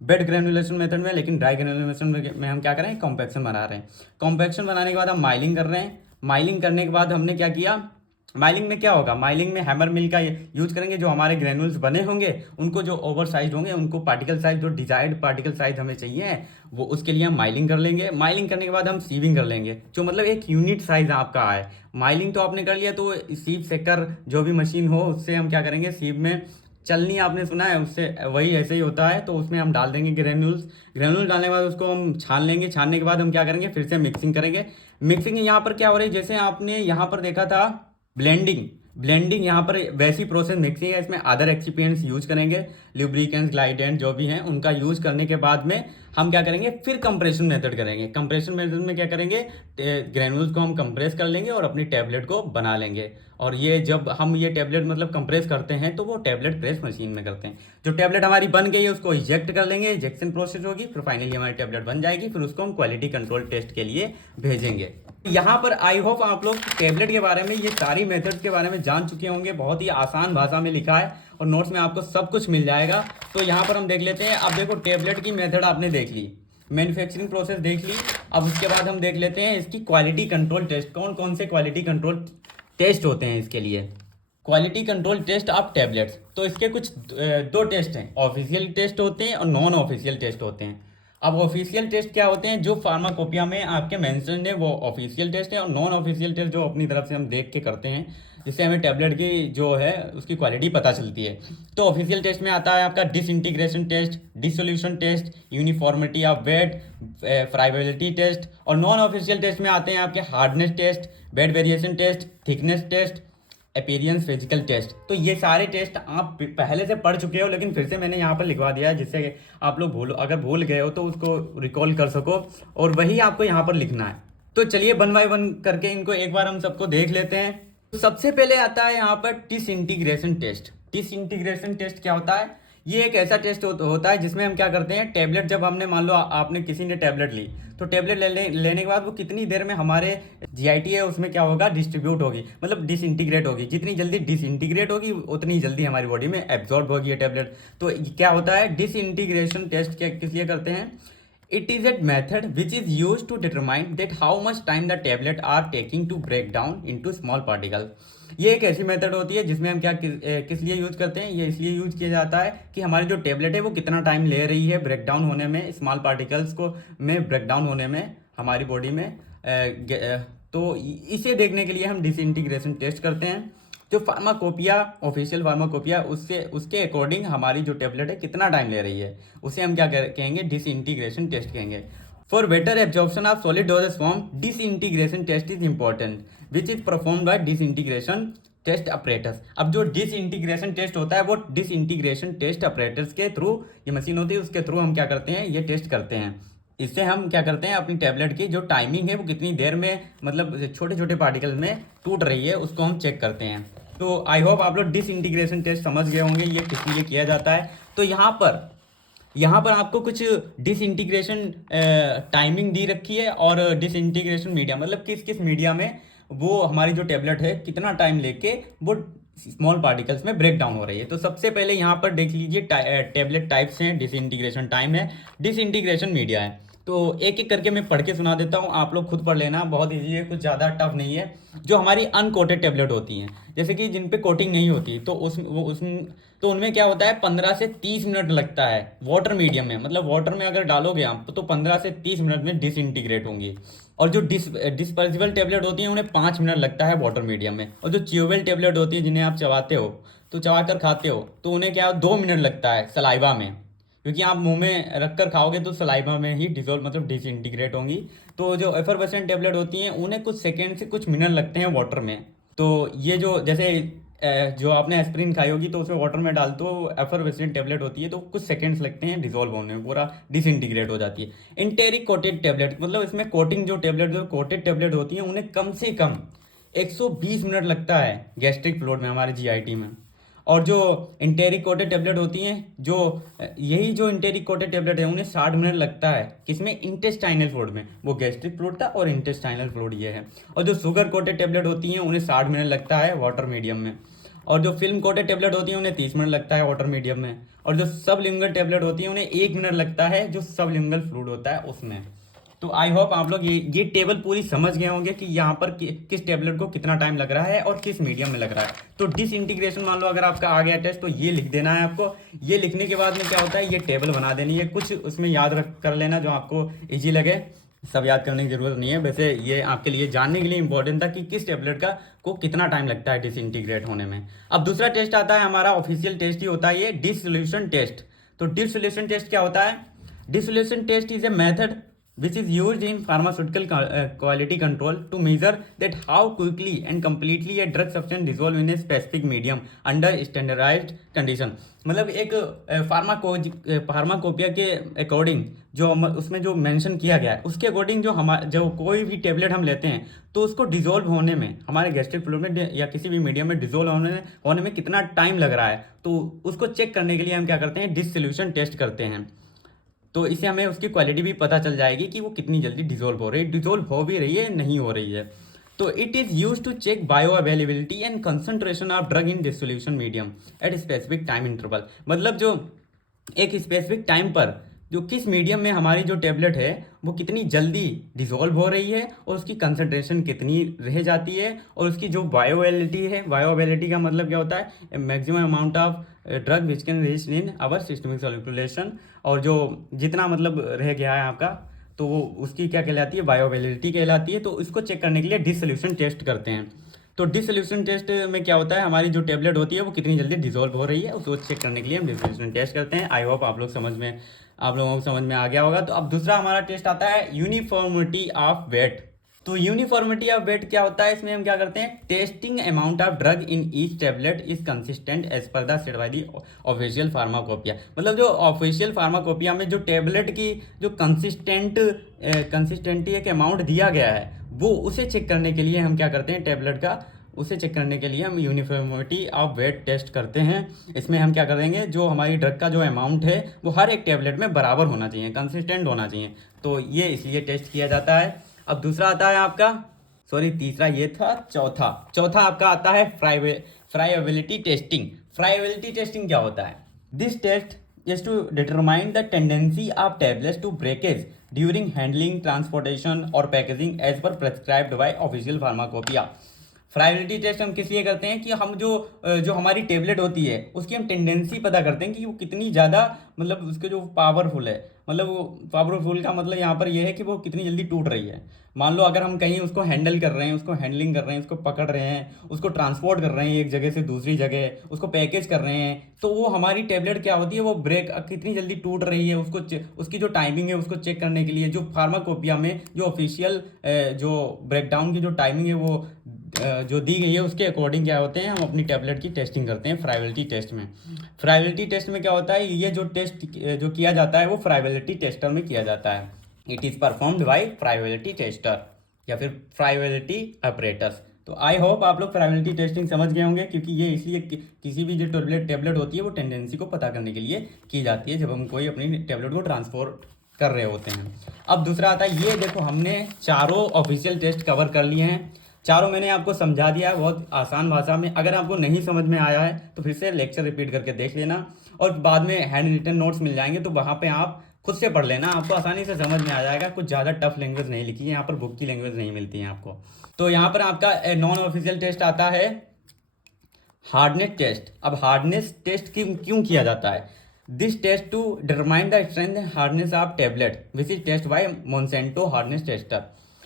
बेड ग्रेनुलेशन मेथड में, लेकिन ड्राई ग्रेनुलेशन में हम क्या करें, कॉम्पैक्शन बना रहे हैं। कॉम्पैक्शन बनाने के बाद हम माइलिंग कर रहे हैं। माइलिंग करने के बाद हमने क्या किया, माइलिंग में क्या होगा, माइलिंग में हैमर मिल का यूज करेंगे, जो हमारे ग्रेनुल्स बने होंगे उनको, जो ओवर साइज होंगे उनको पार्टिकल साइज, जो डिजायर्ड पार्टिकल साइज हमें चाहिए वो, उसके लिए हम माइलिंग कर लेंगे। माइलिंग करने के बाद हम सीविंग कर लेंगे, जो मतलब एक यूनिट साइज आपका आए। माइलिंग तो आपने कर लिया, तो सीव सेकर जो भी मशीन हो उससे हम क्या करेंगे, सीव में चलनी आपने सुना है, उससे वही ऐसे ही होता है, तो उसमें हम डाल देंगे ग्रेन्यूल्स। ग्रेन्यूल डालने के बाद उसको हम छान लेंगे, छानने के बाद हम क्या करेंगे, फिर से मिक्सिंग करेंगे। मिक्सिंग यहाँ पर क्या हो रही है, जैसे आपने यहाँ पर देखा था ब्लेंडिंग, ब्लेंडिंग यहाँ पर वैसी प्रोसेस मिक्सिंग है, इसमें अदर एक्सिपिएंट्स यूज करेंगे, ल्यूब्रिकेंट्स, ग्लाइडेंट जो भी हैं उनका यूज करने के बाद में हम क्या करेंगे, फिर कंप्रेशन मेथड करेंगे। कंप्रेशन मेथड में क्या करेंगे, ग्रेनुल्स को हम कंप्रेस कर लेंगे और अपनी टैबलेट को बना लेंगे। और ये जब हम ये टैबलेट मतलब कंप्रेस करते हैं तो वो टैबलेट प्रेस मशीन में करते हैं। जो टैबलेट हमारी बन गई है उसको इजेक्ट कर लेंगे, इजेक्शन प्रोसेस होगी, फिर फाइनली हमारी टैबलेट बन जाएगी, फिर उसको हम क्वालिटी कंट्रोल टेस्ट के लिए भेजेंगे। यहाँ पर आई होप आप लोग टैबलेट के बारे में, ये सारी मेथड्स के बारे में जान चुके होंगे। बहुत ही आसान भाषा में लिखा है और नोट्स में आपको सब कुछ मिल जाएगा। तो यहाँ पर हम देख लेते हैं। अब देखो, टैबलेट की मेथड आपने देख ली, मैन्युफैक्चरिंग प्रोसेस देख ली। अब उसके बाद हम देख लेते हैं इसकी क्वालिटी कंट्रोल टेस्ट, कौन कौन से क्वालिटी कंट्रोल टेस्ट होते हैं इसके लिए। Quality control test of tablets, तो इसके कुछ दो टेस्ट हैं, ऑफिशियल टेस्ट होते हैं और नॉन ऑफिशियल टेस्ट होते हैं। अब ऑफिशियल टेस्ट क्या होते हैं, जो फार्माकोपिया में आपके मेंशन है वो ऑफिशियल टेस्ट है, और नॉन ऑफिशियल टेस्ट जो अपनी तरफ से हम देख के करते हैं, जिससे हमें टैबलेट की जो है उसकी क्वालिटी पता चलती है। तो ऑफिशियल टेस्ट में आता है आपका disintegration test, dissolution test, uniformity of weight, friability test. और नॉन ऑफिशियल टेस्ट में आते हैं आपके hardness test, weight variation test, thickness test, appearance physical test. तो ये सारे टेस्ट आप पहले से पढ़ चुके हो, लेकिन फिर से मैंने यहाँ पर लिखवा दिया है, जिससे आप लोग अगर भूल गए हो तो उसको रिकॉल कर सको, और वही आपको यहाँ पर लिखना है। तो चलिए वन बाय वन करके इनको एक बार हम सबको देख लेते हैं। तो सबसे पहले आता है यहाँ पर डिसइंटीग्रेशन टेस्ट। डिसइंटीग्रेशन टेस्ट क्या होता है, ये एक ऐसा टेस्ट होता है जिसमें हम क्या करते हैं, टैबलेट जब हमने, मान लो आपने किसी ने टैबलेट ली, तो टैबलेट लेने के बाद वो कितनी देर में हमारे जीआईटी है उसमें क्या होगा, डिस्ट्रीब्यूट होगी, मतलब डिसइंटीग्रेट होगी। जितनी जल्दी डिसइंटीग्रेट होगी उतनी जल्दी हमारी बॉडी में एब्जॉर्ब होगी ये टैबलेट। तो क्या होता है, डिसइंटीग्रेशन टेस्ट क्या किस लिए करते हैं, it is a method which is used to determine that how much time the tablet are taking to break down into small particle। ये एक ऐसी मेथड होती है जिसमें हम क्या किस लिए यूज करते हैं, ये इसलिए यूज किया जाता है कि हमारी जो टेबलेट है वो कितना टाइम ले रही है ब्रेक डाउन होने में, स्मॉल पार्टिकल्स को में ब्रेक डाउन होने में हमारी बॉडी में। तो इसे देखने के लिए हम डिसइंटीग्रेशन टेस्ट करते हैं। जो फार्माकोपिया, ऑफिशियल फार्माकोपिया, उसके अकॉर्डिंग हमारी जो टेबलेट है कितना टाइम ले रही है, उसे हम क्या कहेंगे, डिसइंटीग्रेशन टेस्ट कहेंगे। For better absorption of solid dosage form, disintegration test is important which is perform by disintegration test operators. अब जो डिसइंटीग्रेशन टेस्ट होता है वो डिसइंटीग्रेशन टेस्ट ऑपरेटर्स के थ्रू, ये मशीन होती है उसके थ्रू हम क्या करते हैं, ये टेस्ट करते हैं। इससे हम क्या करते हैं, अपनी टैबलेट की जो टाइमिंग है वो कितनी देर में, मतलब छोटे छोटे पार्टिकल में टूट रही है, उसको हम चेक करते हैं। तो आई होप आप लोग डिसइंटीग्रेशन टेस्ट समझ गए होंगे ये किस लिए किया जाता है। तो यहाँ पर आपको कुछ डिसइंटीग्रेशन टाइमिंग दी रखी है और डिसइंटीग्रेशन मीडिया, मतलब किस किस मीडिया में वो हमारी जो टेबलेट है कितना टाइम लेके वो स्मॉल पार्टिकल्स में ब्रेक डाउन हो रही है। तो सबसे पहले यहाँ पर देख लीजिए टेबलेट टाइप्स हैं, डिसइंटीग्रेशन टाइम है, डिसइंटीग्रेशन मीडिया है। तो एक एक करके मैं पढ़ के सुना देता हूँ, आप लोग खुद पढ़ लेना, बहुत ईजी है, कुछ ज़्यादा टफ नहीं है। जो हमारी अनकोटेड टेबलेट होती हैं, जैसे कि जिन पे कोटिंग नहीं होती, तो तो उनमें क्या होता है 15 से 30 मिनट लगता है वाटर मीडियम में, मतलब वाटर में अगर डालोगे आप तो 15 से 30 मिनट में डिसइंटीग्रेट होंगी। और जो डिस्पर्सिबल टेबलेट होती हैं उन्हें 5 मिनट लगता है वाटर मीडियम में। और जो च्यूबेबल टेबलेट होती है जिन्हें आप चबाते हो, तो चबा कर खाते हो, तो उन्हें क्या 2 मिनट लगता है सलाइवा में, क्योंकि आप मुंह में रख कर खाओगे तो सलाइवा में ही डिजोल्व मतलब डिसइंटीग्रेट होंगी। तो जो एफरवेसेंट टेबलेट होती हैं उन्हें कुछ सेकेंड से कुछ मिनट लगते हैं वाटर में। तो ये जो जैसे जो आपने एस्प्रिन खाई होगी तो उसमें वाटर में डाल तो एफरवेसेंट टेबलेट होती है, तो कुछ सेकंड्स लगते हैं डिजोल्व होने में, पूरा डिसइंटीग्रेट हो जाती है। इंटेरिक कोटेड टेबलेट, मतलब इसमें कोटिंग जो टेबलेट जो कोटेड टेबलेट होती हैं उन्हें कम से कम 120 मिनट लगता है गैस्ट्रिक फ्लूइड में, हमारे जीआईटी में। और जो इंटेरिक कोटेड टेबलेट होती हैं, जो यही जो इंटेरिक कोटेड टेबलेट है उन्हें 60 मिनट लगता है, किसमें, इंटेस्टाइनल फ्लूइड में। वो गैस्ट्रिक फ्लूइड था और इंटेस्टाइनल फ्लूइड ये है। और जो शुगर कोटेड टेबलेट होती हैं उन्हें 60 मिनट लगता है वाटर मीडियम में। और जो फिल्म कोटेड टेबलेट होती हैं उन्हें 30 मिनट लगता है वाटर मीडियम में। और जो सबलिंगुअल टेबलेट होती हैं उन्हें 1 मिनट लगता है जो सबलिंगुअल फ्लूइड होता है उसमें। तो आई होप आप लोग ये टेबल पूरी समझ गए होंगे कि यहाँ पर किस टेबलेट को कितना टाइम लग रहा है और किस मीडियम में लग रहा है। तो डिसइंटीग्रेशन मान लो अगर आपका आ गया टेस्ट, तो ये लिख देना है आपको। ये लिखने के बाद में क्या होता है, ये टेबल बना देनी है, कुछ उसमें याद रख कर लेना जो आपको ईजी लगे, सब याद करने की जरूरत नहीं है। वैसे ये आपके लिए जानने के लिए इंपॉर्टेंट था कि किस टेबलेट का को कितना टाइम लगता है डिसइंटीग्रेट होने में। अब दूसरा टेस्ट आता है हमारा, ऑफिशियल टेस्ट ही होता है ये, डिसोल्यूशन टेस्ट। तो डिसोल्यूशन टेस्ट क्या होता है? Dissolution test is a method which is used in pharmaceutical quality control to measure that how quickly and completely a drug substance dissolve in a specific medium under standardized condition। मतलब एक pharmacopoeia के according जो उसमें जो mention किया गया है उसके अकॉर्डिंग जो कोई भी टेबलेट हम लेते हैं तो उसको डिजोल्व होने में, हमारे गैस्ट्रिक फ्लूइड में या किसी भी मीडियम में डिजोल्व होने में कितना टाइम लग रहा है, तो उसको चेक करने के लिए हम क्या करते हैं, डिसोल्यूशन टेस्ट करते हैं। तो इससे हमें उसकी क्वालिटी भी पता चल जाएगी कि वो कितनी जल्दी डिजोल्व हो रही है, डिजोल्व हो भी रही है नहीं हो रही है। तो it is use to check bioavailability and concentration of drug in dissolution medium at specific time interval. मतलब जो एक स्पेसिफिक टाइम पर जो किस मीडियम में हमारी जो टेबलेट है वो कितनी जल्दी डिजोल्व हो रही है और उसकी कंसंट्रेशन कितनी रह जाती है, और उसकी जो बायोअवेलेबिलिटी है, बायोअवेलेबिलिटी का मतलब क्या होता है, maximum amount of drug which can reach in our systemic circulation. और जो जितना मतलब रह गया है आपका, तो वो उसकी क्या कहलाती है, बायोअवेलेबिलिटी कहलाती है। तो इसको चेक करने के लिए डिसोल्यूशन टेस्ट करते हैं। तो डिसोल्यूशन टेस्ट में क्या होता है, हमारी जो टेबलेट होती है वो कितनी जल्दी डिजोल्व हो रही है उसको चेक करने के लिए हम डिसोल्यूशन टेस्ट करते हैं। आई होप आप लोगों को समझ में आ गया होगा। तो अब दूसरा हमारा टेस्ट आता है यूनिफॉर्मिटी ऑफ वेट। तो यूनिफॉर्मिटी ऑफ वेट क्या होता है, इसमें हम क्या करते हैं, testing amount of drug in each tablet is consistent as per the said by the official pharmacopoeia. मतलब जो ऑफिशियल फार्माकोपिया में जो टेबलेट की जो कंसिस्टेंटी एक अमाउंट दिया गया है वो उसे चेक करने के लिए हम क्या करते हैं, टेबलेट का उसे चेक करने के लिए हम यूनिफॉर्मिटी ऑफ वेट टेस्ट करते हैं। इसमें हम क्या करेंगे, जो हमारी ड्रग का जो अमाउंट है वो हर एक टेबलेट में बराबर होना चाहिए, कंसिस्टेंट होना चाहिए। तो ये इसलिए टेस्ट किया जाता है। अब दूसरा आता है आपका, सॉरी तीसरा ये था, चौथा आपका आता है फ्राइएबिलिटी टेस्टिंग। फ्राइएबिलिटी टेस्टिंग क्या होता है? This test is to determine the tendency of tablets to breakage during handling, transportation और packaging as per prescribed by official pharmacopoeia। Friability test हम किस लिए करते हैं कि हम जो हमारी टेबलेट होती है उसकी हम टेंडेंसी पता करते हैं कि वो कितनी ज़्यादा, मतलब उसके जो पावरफुल है, मतलब वो पावरफुल का मतलब यहाँ पर ये है कि वो कितनी जल्दी टूट रही है। मान लो अगर हम कहीं उसको हैंडल कर रहे हैं, उसको हैंडलिंग कर रहे हैं, उसको पकड़ रहे हैं, उसको ट्रांसपोर्ट कर रहे हैं एक जगह से दूसरी जगह, उसको पैकेज कर रहे हैं, तो वो हमारी टेबलेट क्या होती है, वो ब्रेक कितनी जल्दी टूट रही है उसकी जो टाइमिंग है उसको चेक करने के लिए जो फार्माकोपिया में जो ऑफिशियल जो ब्रेकडाउन की जो टाइमिंग है वो जो दी गई है उसके अकॉर्डिंग क्या होते हैं, हम अपनी टेबलेट की टेस्टिंग करते हैं फ्राइबिलिटी टेस्ट में। फ्राइबिलिटी टेस्ट में क्या होता है, ये जो टेस्ट जो किया जाता है वो फ्राइबिलिटी टेस्टर में किया जाता है। It is performed by friability tester या फिर फ्राइबिलिटी ऑपरेटर्स। तो आई होप आप लोग प्रोबेबिलिटी टेस्टिंग समझ गए होंगे, क्योंकि ये इसलिए किसी भी जो टेबलेट होती है वो टेंडेंसी को पता करने के लिए की जाती है जब हम कोई अपनी टेबलेट को ट्रांसपोर्ट कर रहे होते हैं। अब दूसरा आता है, ये देखो हमने चारों ऑफिशियल टेस्ट कवर कर लिए हैं, चारों मैंने आपको समझा दिया है बहुत आसान भाषा में। अगर आपको नहीं समझ में आया है तो फिर से लेक्चर रिपीट करके देख लेना, और बाद में हैंड रिटन नोट्स मिल जाएंगे तो वहाँ पे आप खुद से पढ़ लेना, आपको आसानी से समझ में आ जाएगा। कुछ ज़्यादा टफ लैंग्वेज नहीं लिखी है यहाँ पर, बुक की लैंग्वेज नहीं मिलती है आपको। तो यहाँ पर आपका नॉन ऑफिशियल टेस्ट आता है हार्डनेस टेस्ट। अब हार्डनेस टेस्ट क्यों किया जाता है? This test to determine the strength and hardness of tablet which is test by Monsanto hardness tester.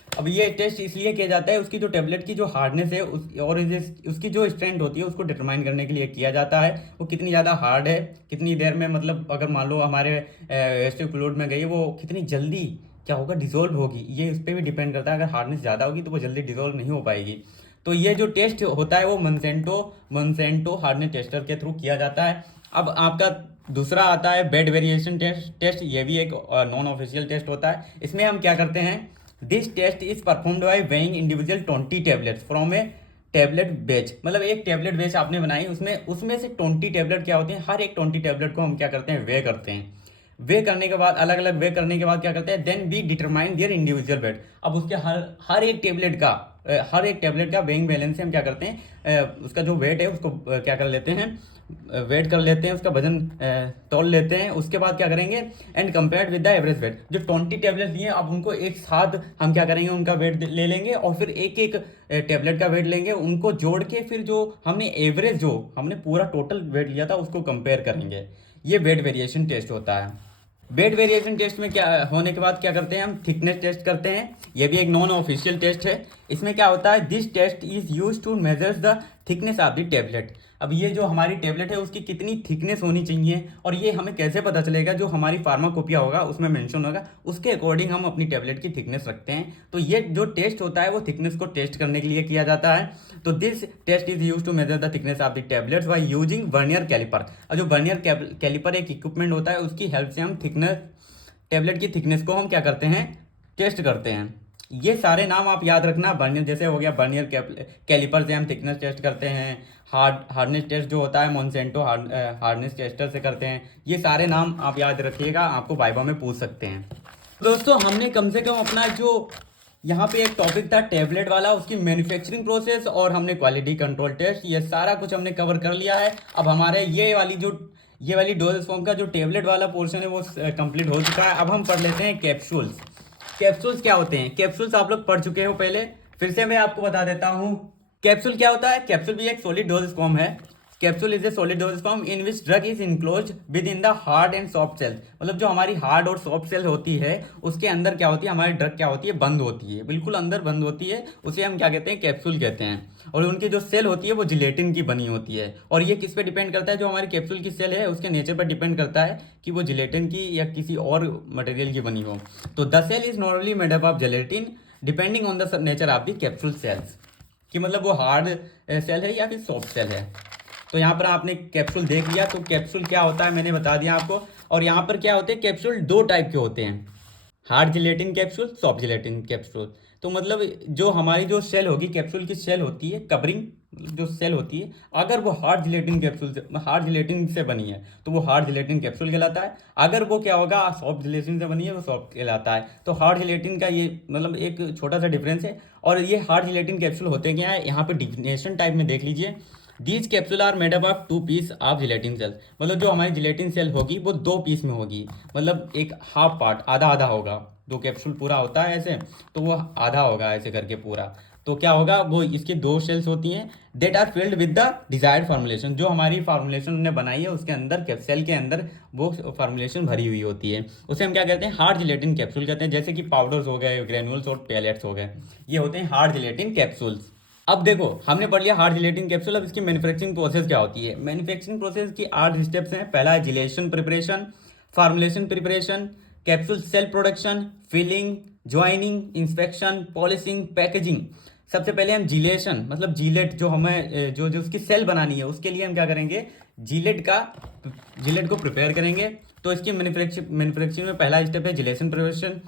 अब ये टेस्ट इसलिए किया जाता है, उसकी जो टेबलेट की जो हार्डनेस है और उसकी जो स्ट्रेंथ होती है उसको डिटरमाइन करने के लिए किया जाता है। वो कितनी ज़्यादा हार्ड है, कितनी देर में, मतलब अगर मान लो हमारे एस्टिव फ्लूइड में गई, वो कितनी जल्दी क्या होगा, डिजोल्व होगी, ये इस पर भी डिपेंड करता है। अगर हार्डनेस ज़्यादा होगी तो वो जल्दी डिजोल्व नहीं हो पाएगी। तो ये जो टेस्ट होता है वो मोनसेंटो हार्डनेस टेस्टर के थ्रू किया जाता है। अब आपका दूसरा आता है बेड वेरिएशन टेस्ट। ये भी एक नॉन ऑफिशियल टेस्ट होता है। इसमें हम क्या करते हैं, this test is performed by weighing individual 20 tablets from a tablet batch. मतलब एक टेबलेट बेच आपने बनाई, उसमें से 20 टेबलेट क्या होती हैं, हर एक 20 टेबलेट को हम क्या करते हैं, वे करते हैं। वे करने के बाद, अलग अलग वे करने के बाद क्या करते हैं, then we determine their individual weight. अब उसके हर एक टेबलेट का वेइंग बैलेंस से हम क्या करते हैं, उसका जो वेट है उसको क्या कर लेते हैं, वेट कर लेते हैं, उसका वजन तोल लेते हैं। उसके बाद क्या करेंगे, and compared with the average weight. जो 20 टेबलेट लिए अब उनको एक साथ हम क्या करेंगे, उनका वेट ले लेंगे और फिर एक एक टेबलेट का वेट लेंगे, उनको जोड़ के फिर जो हमने एवरेज, जो हमने पूरा टोटल वेट लिया था उसको कंपेयर करेंगे। ये वेट वेरिएशन टेस्ट होता है। वेट वेरिएशन टेस्ट में क्या होने के बाद क्या करते हैं, हम थिकनेस टेस्ट करते हैं। यह भी एक नॉन ऑफिशियल टेस्ट है। इसमें क्या होता है, this test is use to measure the thickness of the tablet. अब ये जो हमारी टेबलेट है उसकी कितनी थिकनेस होनी चाहिए, और ये हमें कैसे पता चलेगा, जो हमारी फार्माकोपिया होगा उसमें मेंशन होगा, उसके अकॉर्डिंग हम अपनी टेबलेट की थिकनेस रखते हैं। तो ये जो टेस्ट होता है वो थिकनेस को टेस्ट करने के लिए किया जाता है। तो this test is use to measure the thickness of the tablets by using vernier caliper. और जो वर्नियर कैलिपर एक इक्विपमेंट होता है, उसकी हेल्प से हम टेबलेट की थिकनेस को हम क्या करते हैं, टेस्ट करते हैं। ये सारे नाम आप याद रखना। बर्नियर जैसे हो गया, बर्नियर कैलिपर से हम थिकनेस टेस्ट करते हैं। हार्डनेस टेस्ट जो होता है मोनसेंटो हार्डनेस टेस्टर से करते हैं। ये सारे नाम आप याद रखिएगा, आपको वाइवा में पूछ सकते हैं। दोस्तों हमने कम से कम अपना जो यहाँ पे एक टॉपिक था टेबलेट वाला, उसकी मैन्युफैक्चरिंग प्रोसेस और हमने क्वालिटी कंट्रोल टेस्ट, ये सारा कुछ हमने कवर कर लिया है। अब हमारे ये वाली डोजेज फॉर्म का जो टेबलेट वाला पोर्शन है वो कंप्लीट हो चुका है। अब हम पढ़ लेते हैं कैप्सूल्स। कैप्सूल्स क्या होते हैं, कैप्सूल्स आप लोग पढ़ चुके हो पहले, फिर से मैं आपको बता देता हूँ। कैप्सूल क्या होता है, कैप्सूल भी एक सॉलिड डोजेज फॉर्म है। Capsule is a solid dosage form in which drug is enclose within the hard and soft shells. मतलब जो हमारी हार्ड और सॉफ्ट सेल होती है उसके अंदर क्या होती है, हमारी ड्रग क्या होती है, बंद होती है, बिल्कुल अंदर बंद होती है। उसे हम क्या कहते हैं, कैप्सूल कहते हैं। और उनकी जो सेल होती है वो जिलेटिन की बनी होती है। और ये किस पे डिपेंड करता है, जो हमारी कैप्सूल की सेल है उसके नेचर पर डिपेंड करता है कि वो जिलेटिन की या किसी और मटेरियल की बनी हो। तो the shell is normally made up of gelatin depending on the nature of the capsule shells, कि मतलब वो हार्ड सेल है या फिर सॉफ्ट सेल है। तो यहाँ पर आपने कैप्सूल देख लिया। तो कैप्सूल क्या होता है मैंने बता दिया आपको। और यहाँ पर क्या होते हैं, कैप्सूल दो टाइप के होते हैं, hard gelatin capsule, soft gelatin capsule. तो मतलब जो हमारी जो सेल होगी, कैप्सूल की सेल होती है, कवरिंग जो सेल होती है, अगर वो हार्ड जिलेटिन से बनी है तो वो हार्ड जिलेटिन कैप्सूल कहलाता है। अगर वो क्या होगा, सॉफ्ट जिलेटिन से बनी है, वो सॉफ्ट कहलाता है। तो हार्ड जिलेटिन का ये मतलब एक छोटा सा डिफरेंस है। और ये हार्ड जिलेटिन कैप्सूल होते क्या है, यहाँ पे डिफिनेशन टाइप में देख लीजिए। These capsule are made up of 2 piece of gelatin shells. मतलब जो हमारी जिलेटिन सेल होगी वो 2 पीस में होगी, मतलब एक हाफ पार्ट, आधा आधा होगा। दो कैप्सूल पूरा होता है ऐसे, तो वो आधा होगा ऐसे करके पूरा। तो क्या होगा, वो इसकी 2 सेल्स होती हैं, that are filled with the desired formulation. जो हमारी फार्मूलेशन ने बनाई है उसके अंदर, सेल के अंदर वो फार्मूलेशन भरी हुई होती है। उसे हम क्या कहते हैं, हार्ड जिलेटिन कैप्सूल कहते हैं। जैसे कि पाउडर्स हो गए, ग्रेन्यूल्स और पैलेट्स हो गए, ये होते हैं हार्ड जिलेटिन कैप्सूल्स। अब देखो हमने पढ़ लिया हार्ड जिलेटिन कैप्सूल। अब इसकी मैन्युफैक्चरिंग प्रोसेस क्या होती है। मैन्युफैक्चरिंग प्रोसेस की 8 स्टेप्स हैं। पहला है gelatin preparation, formulation preparation, capsule shell production, filling, joining, inspection, polishing, packaging. सबसे पहले हम जिलेशन, मतलब जिलेट, जो हमें जो उसकी सेल बनानी है उसके लिए हम क्या करेंगे, जिलेट को प्रिपेयर करेंगे। तो इसकी मैन्युफैक्चरिंग में पहला स्टेप है जिलेशन प्रिपरेशन।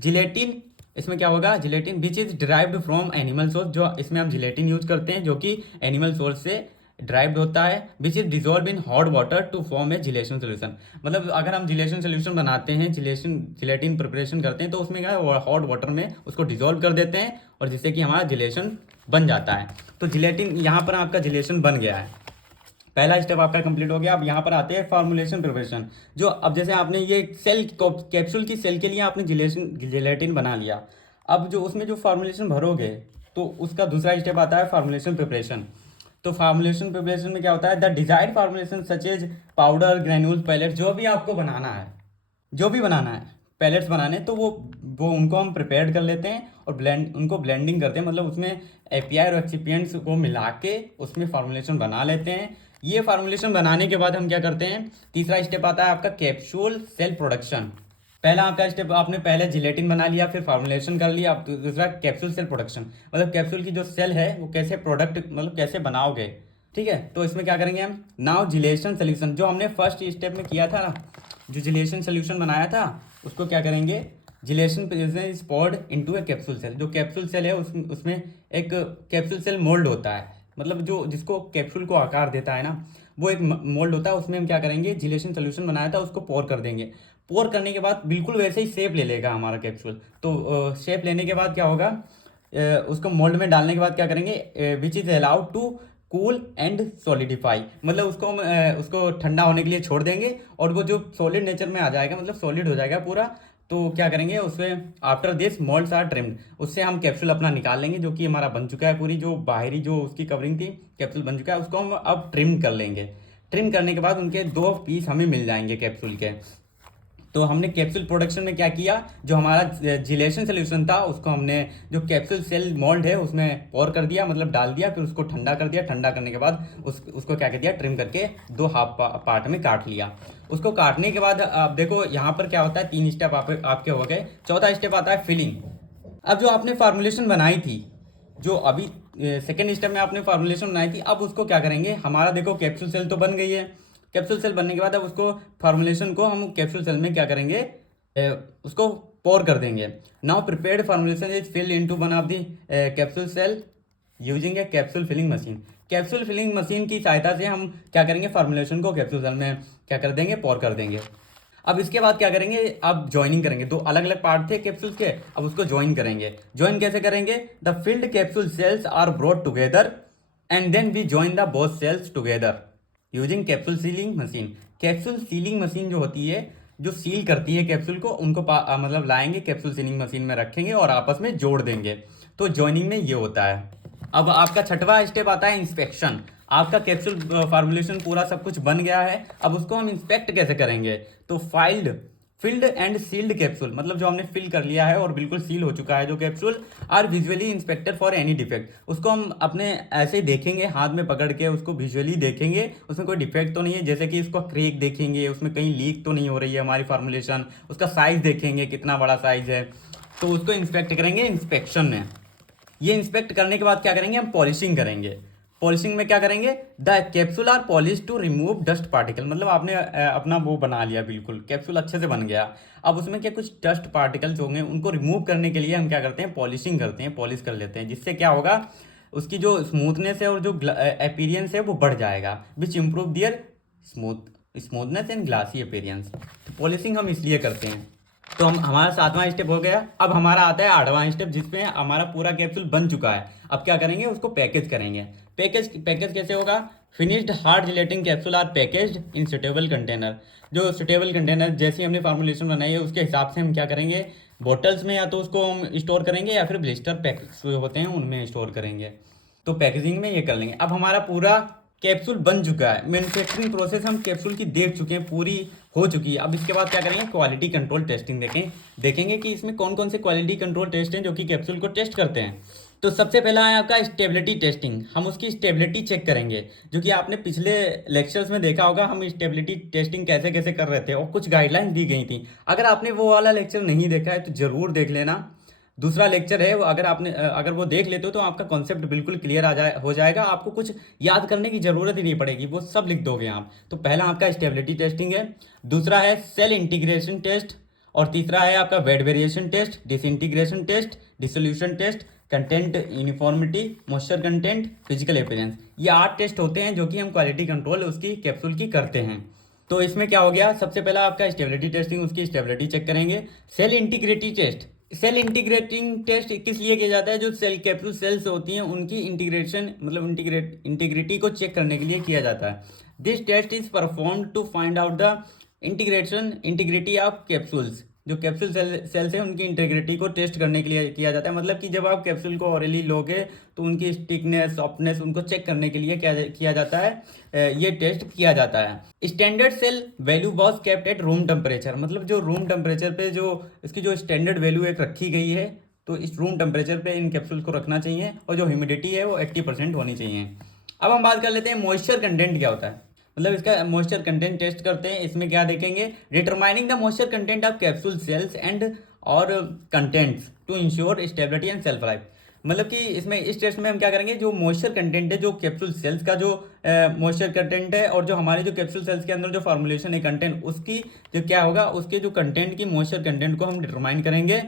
जिलेटिन इसमें क्या होगा, gelatin which is derived from animal source, जो इसमें हम जिलेटिन यूज करते हैं जो कि एनिमल सोर्स से ड्राइव्ड होता है, which is dissolve in hot water to form a gelatin solution. मतलब अगर हम जिलेशन सोल्यूशन बनाते हैं, जिलेटिन प्रिपरेशन करते हैं, तो उसमें क्या है, हॉट वाटर में उसको डिजोल्व कर देते हैं और जिससे कि हमारा जिलेशन बन जाता है। तो जिलेटिन यहाँ पर आपका जिलेशन बन गया है, पहला स्टेप आपका कंप्लीट हो गया। अब यहाँ पर आते हैं फॉर्मुलेशन प्रिपरेशन। जो अब जैसे आपने ये सेल कैप्सूल की सेल के लिए आपने जिलेटिन बना लिया, अब जो उसमें जो फॉर्मुलेशन भरोगे तो उसका दूसरा स्टेप आता है फॉर्मुलेशन प्रिपरेशन। तो फॉर्मुलेशन प्रिपरेशन में क्या होता है, the desired formulation such as powder, granule, pellet, जो भी आपको बनाना है, जो भी बनाना है, पैलेट्स बनाने, तो वो उनको हम प्रिपेयर कर लेते हैं और उनको ब्लेंडिंग करते हैं, मतलब उसमें एपीआई और एक्सिपिएंट्स को मिला के उसमें फार्मूलेशन बना लेते हैं। ये फार्मूलेशन बनाने के बाद हम क्या करते हैं, तीसरा स्टेप आता है आपका कैप्सूल सेल प्रोडक्शन। पहला आपका स्टेप, आपने पहले जिलेटिन बना लिया, फिर फार्मूलेशन कर लिया, अब दूसरा कैप्सूल सेल प्रोडक्शन, मतलब कैप्सूल की जो सेल है वो कैसे प्रोडक्ट, मतलब कैसे बनाओगे। ठीक है, तो इसमें क्या करेंगे हम, नाउ जिलेशन सोल्यूशन, जो हमने फर्स्ट स्टेप में किया था ना, जो जिलेशन सोल्यूशन बनाया था, उसको क्या करेंगे, gelatin is poured into a capsule shell. जो कैप्सूल सेल है उसमें एक कैप्सूल सेल मोल्ड होता है, मतलब जो जिसको कैप्सूल को आकार देता है ना, वो एक मोल्ड होता है। उसमें हम क्या करेंगे, जिलेशन सोल्यूशन बनाया था उसको पोर कर देंगे। पोर करने के बाद बिल्कुल वैसे ही शेप ले लेगा हमारा कैप्सूल। तो शेप लेने के बाद क्या होगा, उसको मोल्ड में डालने के बाद क्या करेंगे, which is allowed to cool and solidify, मतलब उसको हम उसको ठंडा होने के लिए छोड़ देंगे और वो जो सॉलिड नेचर में आ जाएगा, मतलब सॉलिड हो जाएगा पूरा। तो क्या करेंगे उसमें, after this moulds are trimmed, उससे हम कैप्सूल अपना निकाल लेंगे, जो कि हमारा बन चुका है, पूरी जो बाहरी जो उसकी कवरिंग थी कैप्सूल बन चुका है, उसको हम अब ट्रिम कर लेंगे। ट्रिम करने के बाद उनके 2 पीस हमें मिल जाएंगे कैप्सूल के। तो हमने कैप्सूल प्रोडक्शन में क्या किया, जो हमारा जिलेशन सोल्यूशन था उसको हमने जो कैप्सूल सेल मोल्ड है उसमें पोर कर दिया, मतलब डाल दिया, फिर उसको ठंडा कर दिया। ठंडा करने के बाद उसको क्या कर दिया, ट्रिम करके 2 हाफ पार्ट में काट लिया। उसको काटने के बाद अब देखो यहाँ पर क्या होता है, 3 स्टेप आपके हो गए। चौथा स्टेप आता है फिलिंग। अब जो आपने फार्मूलेशन बनाई थी, जो अभी सेकेंड स्टेप में आपने फार्मूलेशन बनाई थी, अब उसको क्या करेंगे, हमारा देखो कैप्सूल सेल तो बन गई है। कैप्सूल सेल बनने के बाद अब उसको फार्मूलेशन को हम कैप्सूल सेल में क्या करेंगे, उसको पोर कर देंगे। Now prepared formulation is filled into one of the capsule shell using a capsule filling machine. Capsule filling machine की सहायता से हम क्या करेंगे, फार्मूलेशन को कैप्सूल सेल में क्या कर देंगे, पोर कर देंगे। अब इसके बाद क्या करेंगे, अब ज्वाइनिंग करेंगे। 2 अलग अलग पार्ट थे कैप्सूल्स के, अब उसको ज्वाइन करेंगे। ज्वाइन कैसे करेंगे, the filled capsule shells are brought together and then we join the both shells together using capsule sealing machine. Capsule sealing machine जो होती है, जो सील करती है कैप्सूल को, उनको मतलब लाएंगे कैप्सूल सीलिंग मशीन में रखेंगे और आपस में जोड़ देंगे। तो ज्वाइनिंग में ये होता है। अब आपका छठवां स्टेप आता है इंस्पेक्शन। आपका कैप्सूल फार्मूलेशन पूरा सब कुछ बन गया है, अब उसको हम इंस्पेक्ट कैसे करेंगे। तो फिल्ड एंड सील्ड कैप्सूल, मतलब जो हमने फिल कर लिया है और बिल्कुल सील हो चुका है जो capsule, are visually inspected for any defect. उसको हम अपने ऐसे ही देखेंगे, हाथ में पकड़ के उसको विजुअली देखेंगे, उसमें कोई डिफेक्ट तो नहीं है। जैसे कि उसको क्रेक देखेंगे, उसमें कहीं लीक तो नहीं हो रही है हमारी फार्मूलेशन। उसका साइज देखेंगे कितना बड़ा साइज है, तो उसको इंस्पेक्ट करेंगे इंस्पेक्शन में। ये इंस्पेक्ट करने के बाद क्या करेंगे, हम पॉलिशिंग करेंगे। पॉलिशिंग में क्या करेंगे, the capsule are polish to remove dust particle, मतलब आपने अपना वो बना लिया, बिल्कुल कैप्सूल अच्छे से बन गया। अब उसमें क्या कुछ डस्ट पार्टिकल्स होंगे, उनको रिमूव करने के लिए हम क्या करते हैं, पॉलिशिंग करते हैं, पॉलिश कर लेते हैं। जिससे क्या होगा, उसकी जो स्मूथनेस है और जो अपीरियंस है वो बढ़ जाएगा, which improve their smoothness and glassy appearance. तो पॉलिशिंग हम इसलिए करते हैं। तो हमारा 7वां स्टेप हो गया। अब हमारा आता है 8वां स्टेप, जिसमें हमारा पूरा कैप्सूल बन चुका है। अब क्या करेंगे, उसको पैकेज करेंगे। पैकेज कैसे होगा, finished hard gelatin capsule are packaged in suitable container. जो सुटेबल कंटेनर जैसी हमने फार्मूलेशन बनाई है उसके हिसाब से हम क्या करेंगे, बोटल्स में या तो उसको हम स्टोर करेंगे या फिर ब्लिस्टर पैक्स होते हैं उनमें स्टोर करेंगे। तो पैकेजिंग में ये कर लेंगे। अब हमारा पूरा कैप्सूल बन चुका है, मैन्युफैक्चरिंग प्रोसेस हम कैप्सूल की देख चुके हैं, पूरी हो चुकी है। अब इसके बाद क्या करेंगे, क्वालिटी कंट्रोल टेस्टिंग देखेंगे कि इसमें कौन कौन से क्वालिटी कंट्रोल टेस्ट हैं जो कि कैप्सूल को टेस्ट करते हैं। तो सबसे पहला है आपका स्टेबिलिटी टेस्टिंग। हम उसकी स्टेबिलिटी चेक करेंगे, जो कि आपने पिछले लेक्चर्स में देखा होगा हम स्टेबिलिटी टेस्टिंग कैसे कैसे कर रहे थे और कुछ गाइडलाइंस दी गई थी। अगर आपने वो वाला लेक्चर नहीं देखा है तो ज़रूर देख लेना। दूसरा लेक्चर है वो, अगर वो देख लेते हो तो आपका कॉन्सेप्ट बिल्कुल क्लियर हो जाएगा। आपको कुछ याद करने की ज़रूरत ही नहीं पड़ेगी, वो सब लिख दोगे आप। तो पहला आपका स्टेबिलिटी टेस्टिंग है। दूसरा है सेल इंटीग्रेशन टेस्ट और तीसरा है आपका weight variation test, disintegration test, dissolution test, content uniformity, moisture content, physical appearance. ये 8 टेस्ट होते हैं जो कि हम क्वालिटी कंट्रोल उसकी कैप्सूल की करते हैं। तो इसमें क्या हो गया, सबसे पहला आपका स्टेबिलिटी टेस्टिंग, उसकी स्टेबिलिटी चेक करेंगे। Shell integrity test, shell integrating test किस लिए किया जाता है, जो सेल कैप्सूल सेल्स होती हैं उनकी इंटीग्रेशन मतलब इंटीग्रिटी को चेक करने के लिए किया जाता है। This test is perform to find out the integrity of capsules. जो कैप्सूल सेल्स हैं उनकी इंटीग्रिटी को टेस्ट करने के लिए किया जाता है। मतलब कि जब आप कैप्सूल को ऑरली लोगे तो उनकी स्टिकनेस, सॉफ्टनेस उनको चेक करने के लिए क्या किया जाता है, ये टेस्ट किया जाता है। Standard shell value was kept at room temperature, मतलब जो रूम टेम्परेचर पे जो इसकी जो स्टैंडर्ड वैल्यू एक रखी गई है, तो इस रूम टेम्परेचर पे इन कैप्सूल को रखना चाहिए और जो ह्यूमिडिटी है वो 80% होनी चाहिए। अब हम बात कर लेते हैं मॉइस्चर कंटेंट क्या होता है। मतलब इसका मॉइस्चर कंटेंट टेस्ट करते हैं। इसमें क्या देखेंगे, determining the moisture content of capsule shells and और contents to ensure stability and shelf life. मतलब कि इसमें इस टेस्ट में हम क्या करेंगे, जो मॉइस्चर कंटेंट है, जो कैप्सूल सेल्स का जो मॉइस्चर कंटेंट है और जो हमारे जो कैप्सूल सेल्स के अंदर जो फॉर्मुलेशन है कंटेंट, उसकी जो क्या होगा, उसके जो कंटेंट की मॉइस्चर कंटेंट को हम डिटरमाइन करेंगे।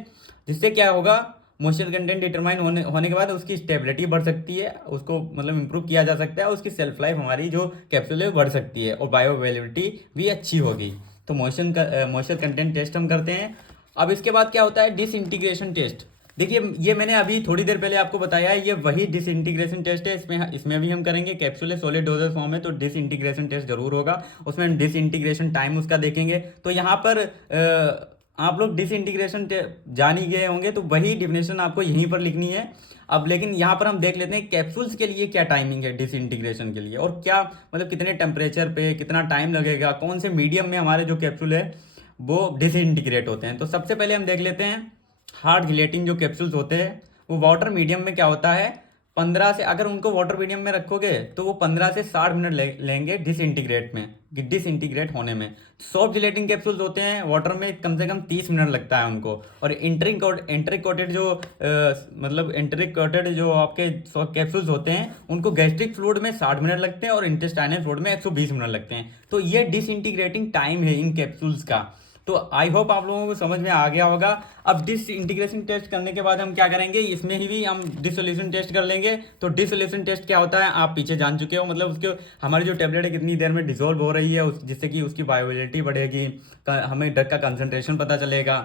जिससे क्या होगा, मॉइस्चर कंटेंट डिटरमाइन होने के बाद उसकी स्टेबिलिटी बढ़ सकती है, उसको मतलब इंप्रूव किया जा सकता है, उसकी सेल्फ लाइफ हमारी जो कैप्सूल है बढ़ सकती है और बायो अवेलेबिलिटी भी अच्छी होगी। तो मॉइस्चर कंटेंट टेस्ट हम करते हैं। अब इसके बाद क्या होता है, डिसइंटीग्रेशन टेस्ट। देखिए ये मैंने अभी थोड़ी देर पहले आपको बताया है, ये वही डिसइंटीग्रेशन टेस्ट है। इसमें भी हम करेंगे, कैप्सूल है सॉलिड डोजेज फॉर्म है तो डिसइंटीग्रेशन टेस्ट जरूर होगा। उसमें डिसइंटीग्रेशन टाइम उसका देखेंगे। तो यहाँ पर आप लोग डिसइंटीग्रेशन जान ही गए होंगे, तो वही डिफिनेशन आपको यहीं पर लिखनी है। अब लेकिन यहाँ पर हम देख लेते हैं कैप्सूल्स के लिए क्या टाइमिंग है डिसइंटीग्रेशन के लिए, और क्या मतलब कितने टेम्परेचर पे कितना टाइम लगेगा, कौन से मीडियम में हमारे जो कैप्सूल है वो डिसइंटीग्रेट होते हैं। तो सबसे पहले हम देख लेते हैं हार्ड जिलेटिन जो कैप्सूल्स होते हैं वो वाटर मीडियम में क्या होता है, 15 से, अगर उनको वाटर मीडियम में रखोगे तो वो 15 से 60 मिनट लेंगे डिसइंटीग्रेट होने में। सॉफ्ट जिलेटिन कैप्सूल्स होते हैं वाटर में कम से कम 30 मिनट लगता है उनको। और एंट्रिक कोटेड जो आपके कैप्सूल्स होते हैं उनको गैस्ट्रिक फ्लूइड में 60 मिनट लगते हैं और इंटेस्टाइनल फ्लूइड में 120 मिनट लगते हैं। तो ये डिसइंटीग्रेटिंग टाइम है इन कैप्सूल्स का। तो आई होप आप लोगों को समझ में आ गया होगा। अब डिसइंटीग्रेशन टेस्ट करने के बाद हम क्या करेंगे, इसमें ही भी हम डिसोल्यूशन टेस्ट कर लेंगे। तो डिसोल्यूशन टेस्ट क्या होता है आप पीछे जान चुके हो, मतलब उसके हमारी जो टेबलेट है कितनी देर में डिसॉल्व हो रही है जिससे कि उसकी बायोअवेलेबिलिटी बढ़ेगी, हमें ड्रग का कंसंट्रेशन पता चलेगा।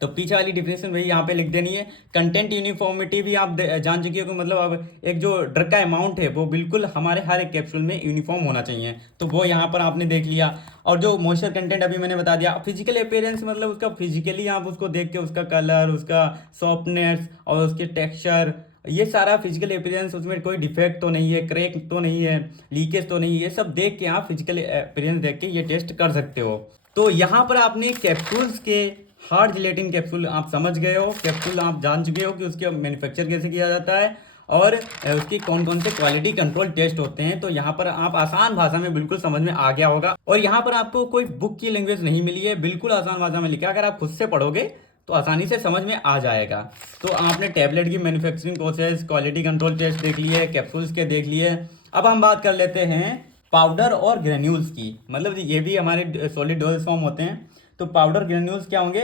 तो पीछे वाली डिफिनेशन वही यहाँ पे लिख देनी है। कंटेंट यूनिफॉर्मिटी भी आप जान चुके हो कि मतलब अब एक जो ड्रग का अमाउंट है वो बिल्कुल हमारे हर एक कैप्सूल में यूनिफॉर्म होना चाहिए, तो वो यहाँ पर आपने देख लिया। और जो मॉइस्चर कंटेंट अभी मैंने बता दिया। फिजिकल अपीयरेंस मतलब उसका फिजिकली आप उसको देख के उसका कलर, उसका सॉफ्टनेस और उसके टेक्सचर, ये सारा फिजिकल अपीयरेंस, उसमें कोई डिफेक्ट तो नहीं है, क्रैक तो नहीं है, लीकेज तो नहीं है, ये सब देख के आप फिजिकल अपीयरेंस देख के ये टेस्ट कर सकते हो। तो यहाँ पर आपने कैप्सूल्स के हार्ड जिलेटिन कैप्सूल आप समझ गए हो, कैप्सूल आप जान चुके हो कि उसके मैन्युफैक्चर कैसे किया जाता है और उसकी कौन कौन से क्वालिटी कंट्रोल टेस्ट होते हैं। तो यहाँ पर आप आसान भाषा में बिल्कुल समझ में आ गया होगा। और यहाँ पर आपको कोई बुक की लैंग्वेज नहीं मिली है, बिल्कुल आसान भाषा में लिखा। अगर आप खुद से पढ़ोगे तो आसानी से समझ में आ जाएगा। तो आपने टैबलेट की manufacturing process, quality control test देख लिए, कैप्सूल्स के देख लिए। अब हम बात कर लेते हैं पाउडर और ग्रेन्यूल्स की। मतलब ये भी हमारे सॉलिड डोजेज फॉर्म होते हैं। तो पाउडर ग्रेन्यूल्स क्या होंगे,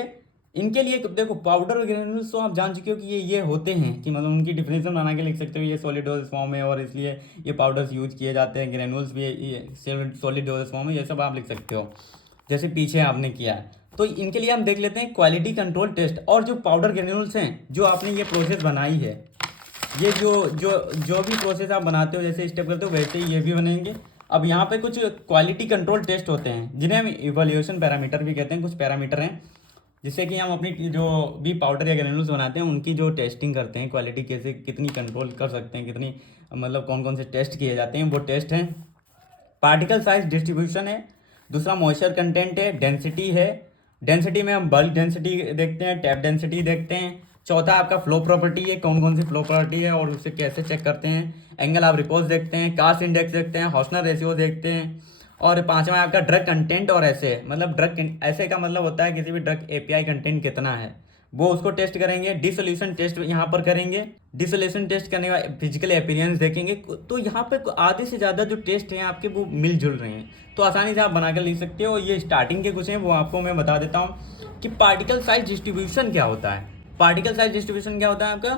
इनके लिए देखो पाउडर और ग्रेन्यूल्स तो आप जान चुके हो कि ये होते हैं कि मतलब उनकी डिफिनेशन बना के लिख सकते हो, ये सॉलिड डोजेज फॉर्म है और इसलिए ये पाउडर्स यूज किए जाते हैं। ग्रेन्यूल्स भी ये सॉलिड डोजेज फॉर्म है, ये सब आप लिख सकते हो जैसे पीछे आपने किया है। तो इनके लिए हम देख लेते हैं क्वालिटी कंट्रोल टेस्ट। और जो पाउडर ग्रेन्यूल्स हैं, जो आपने ये प्रोसेस बनाई है, ये जो भी प्रोसेस आप बनाते हो जैसे स्टेप करते हो वैसे ही ये भी बनेंगे। अब यहाँ पे कुछ क्वालिटी कंट्रोल टेस्ट होते हैं जिन्हें हम इवैल्यूएशन पैरामीटर भी कहते हैं। कुछ पैरामीटर हैं जिससे कि हम अपनी जो भी पाउडर या ग्रेन्यूल्स बनाते हैं उनकी जो टेस्टिंग करते हैं, क्वालिटी कैसे कितनी कंट्रोल कर सकते हैं, कितनी मतलब कौन कौन से टेस्ट किए जाते हैं, वो टेस्ट हैं। पार्टिकल साइज डिस्ट्रीब्यूशन है, दूसरा मॉइस्चर कंटेंट है, डेंसिटी है। डेंसिटी में हम बल्क डेंसिटी देखते हैं, टैप डेंसिटी देखते हैं। चौथा आपका फ्लो प्रॉपर्टी है, कौन कौन सी फ्लो प्रॉपर्टी है और उसे कैसे चेक करते हैं। एंगल ऑफ रिपोज देखते हैं, कास्ट इंडेक्स देखते हैं, हॉस्नर रेशियो देखते हैं। और पांचवा आपका ड्रग कंटेंट और ऐसे, मतलब ड्रग ऐसे का मतलब होता है किसी भी ड्रग एपीआई कंटेंट कितना है, वो उसको टेस्ट करेंगे। डिसोल्यूशन टेस्ट यहाँ पर करेंगे। डिसोल्यूशन टेस्ट करने के बाद फिजिकल अपीयरेंस देखेंगे। तो यहाँ पे आधे से ज़्यादा जो टेस्ट हैं आपके वो मिलजुल रहे हैं, तो आसानी से आप बनाकर लिख सकते हो। ये स्टार्टिंग के कुछ हैं, वो आपको मैं बता देता हूँ कि पार्टिकल साइज डिस्ट्रीब्यूशन क्या होता है। पार्टिकल साइज डिस्ट्रीब्यूशन क्या होता है आपका?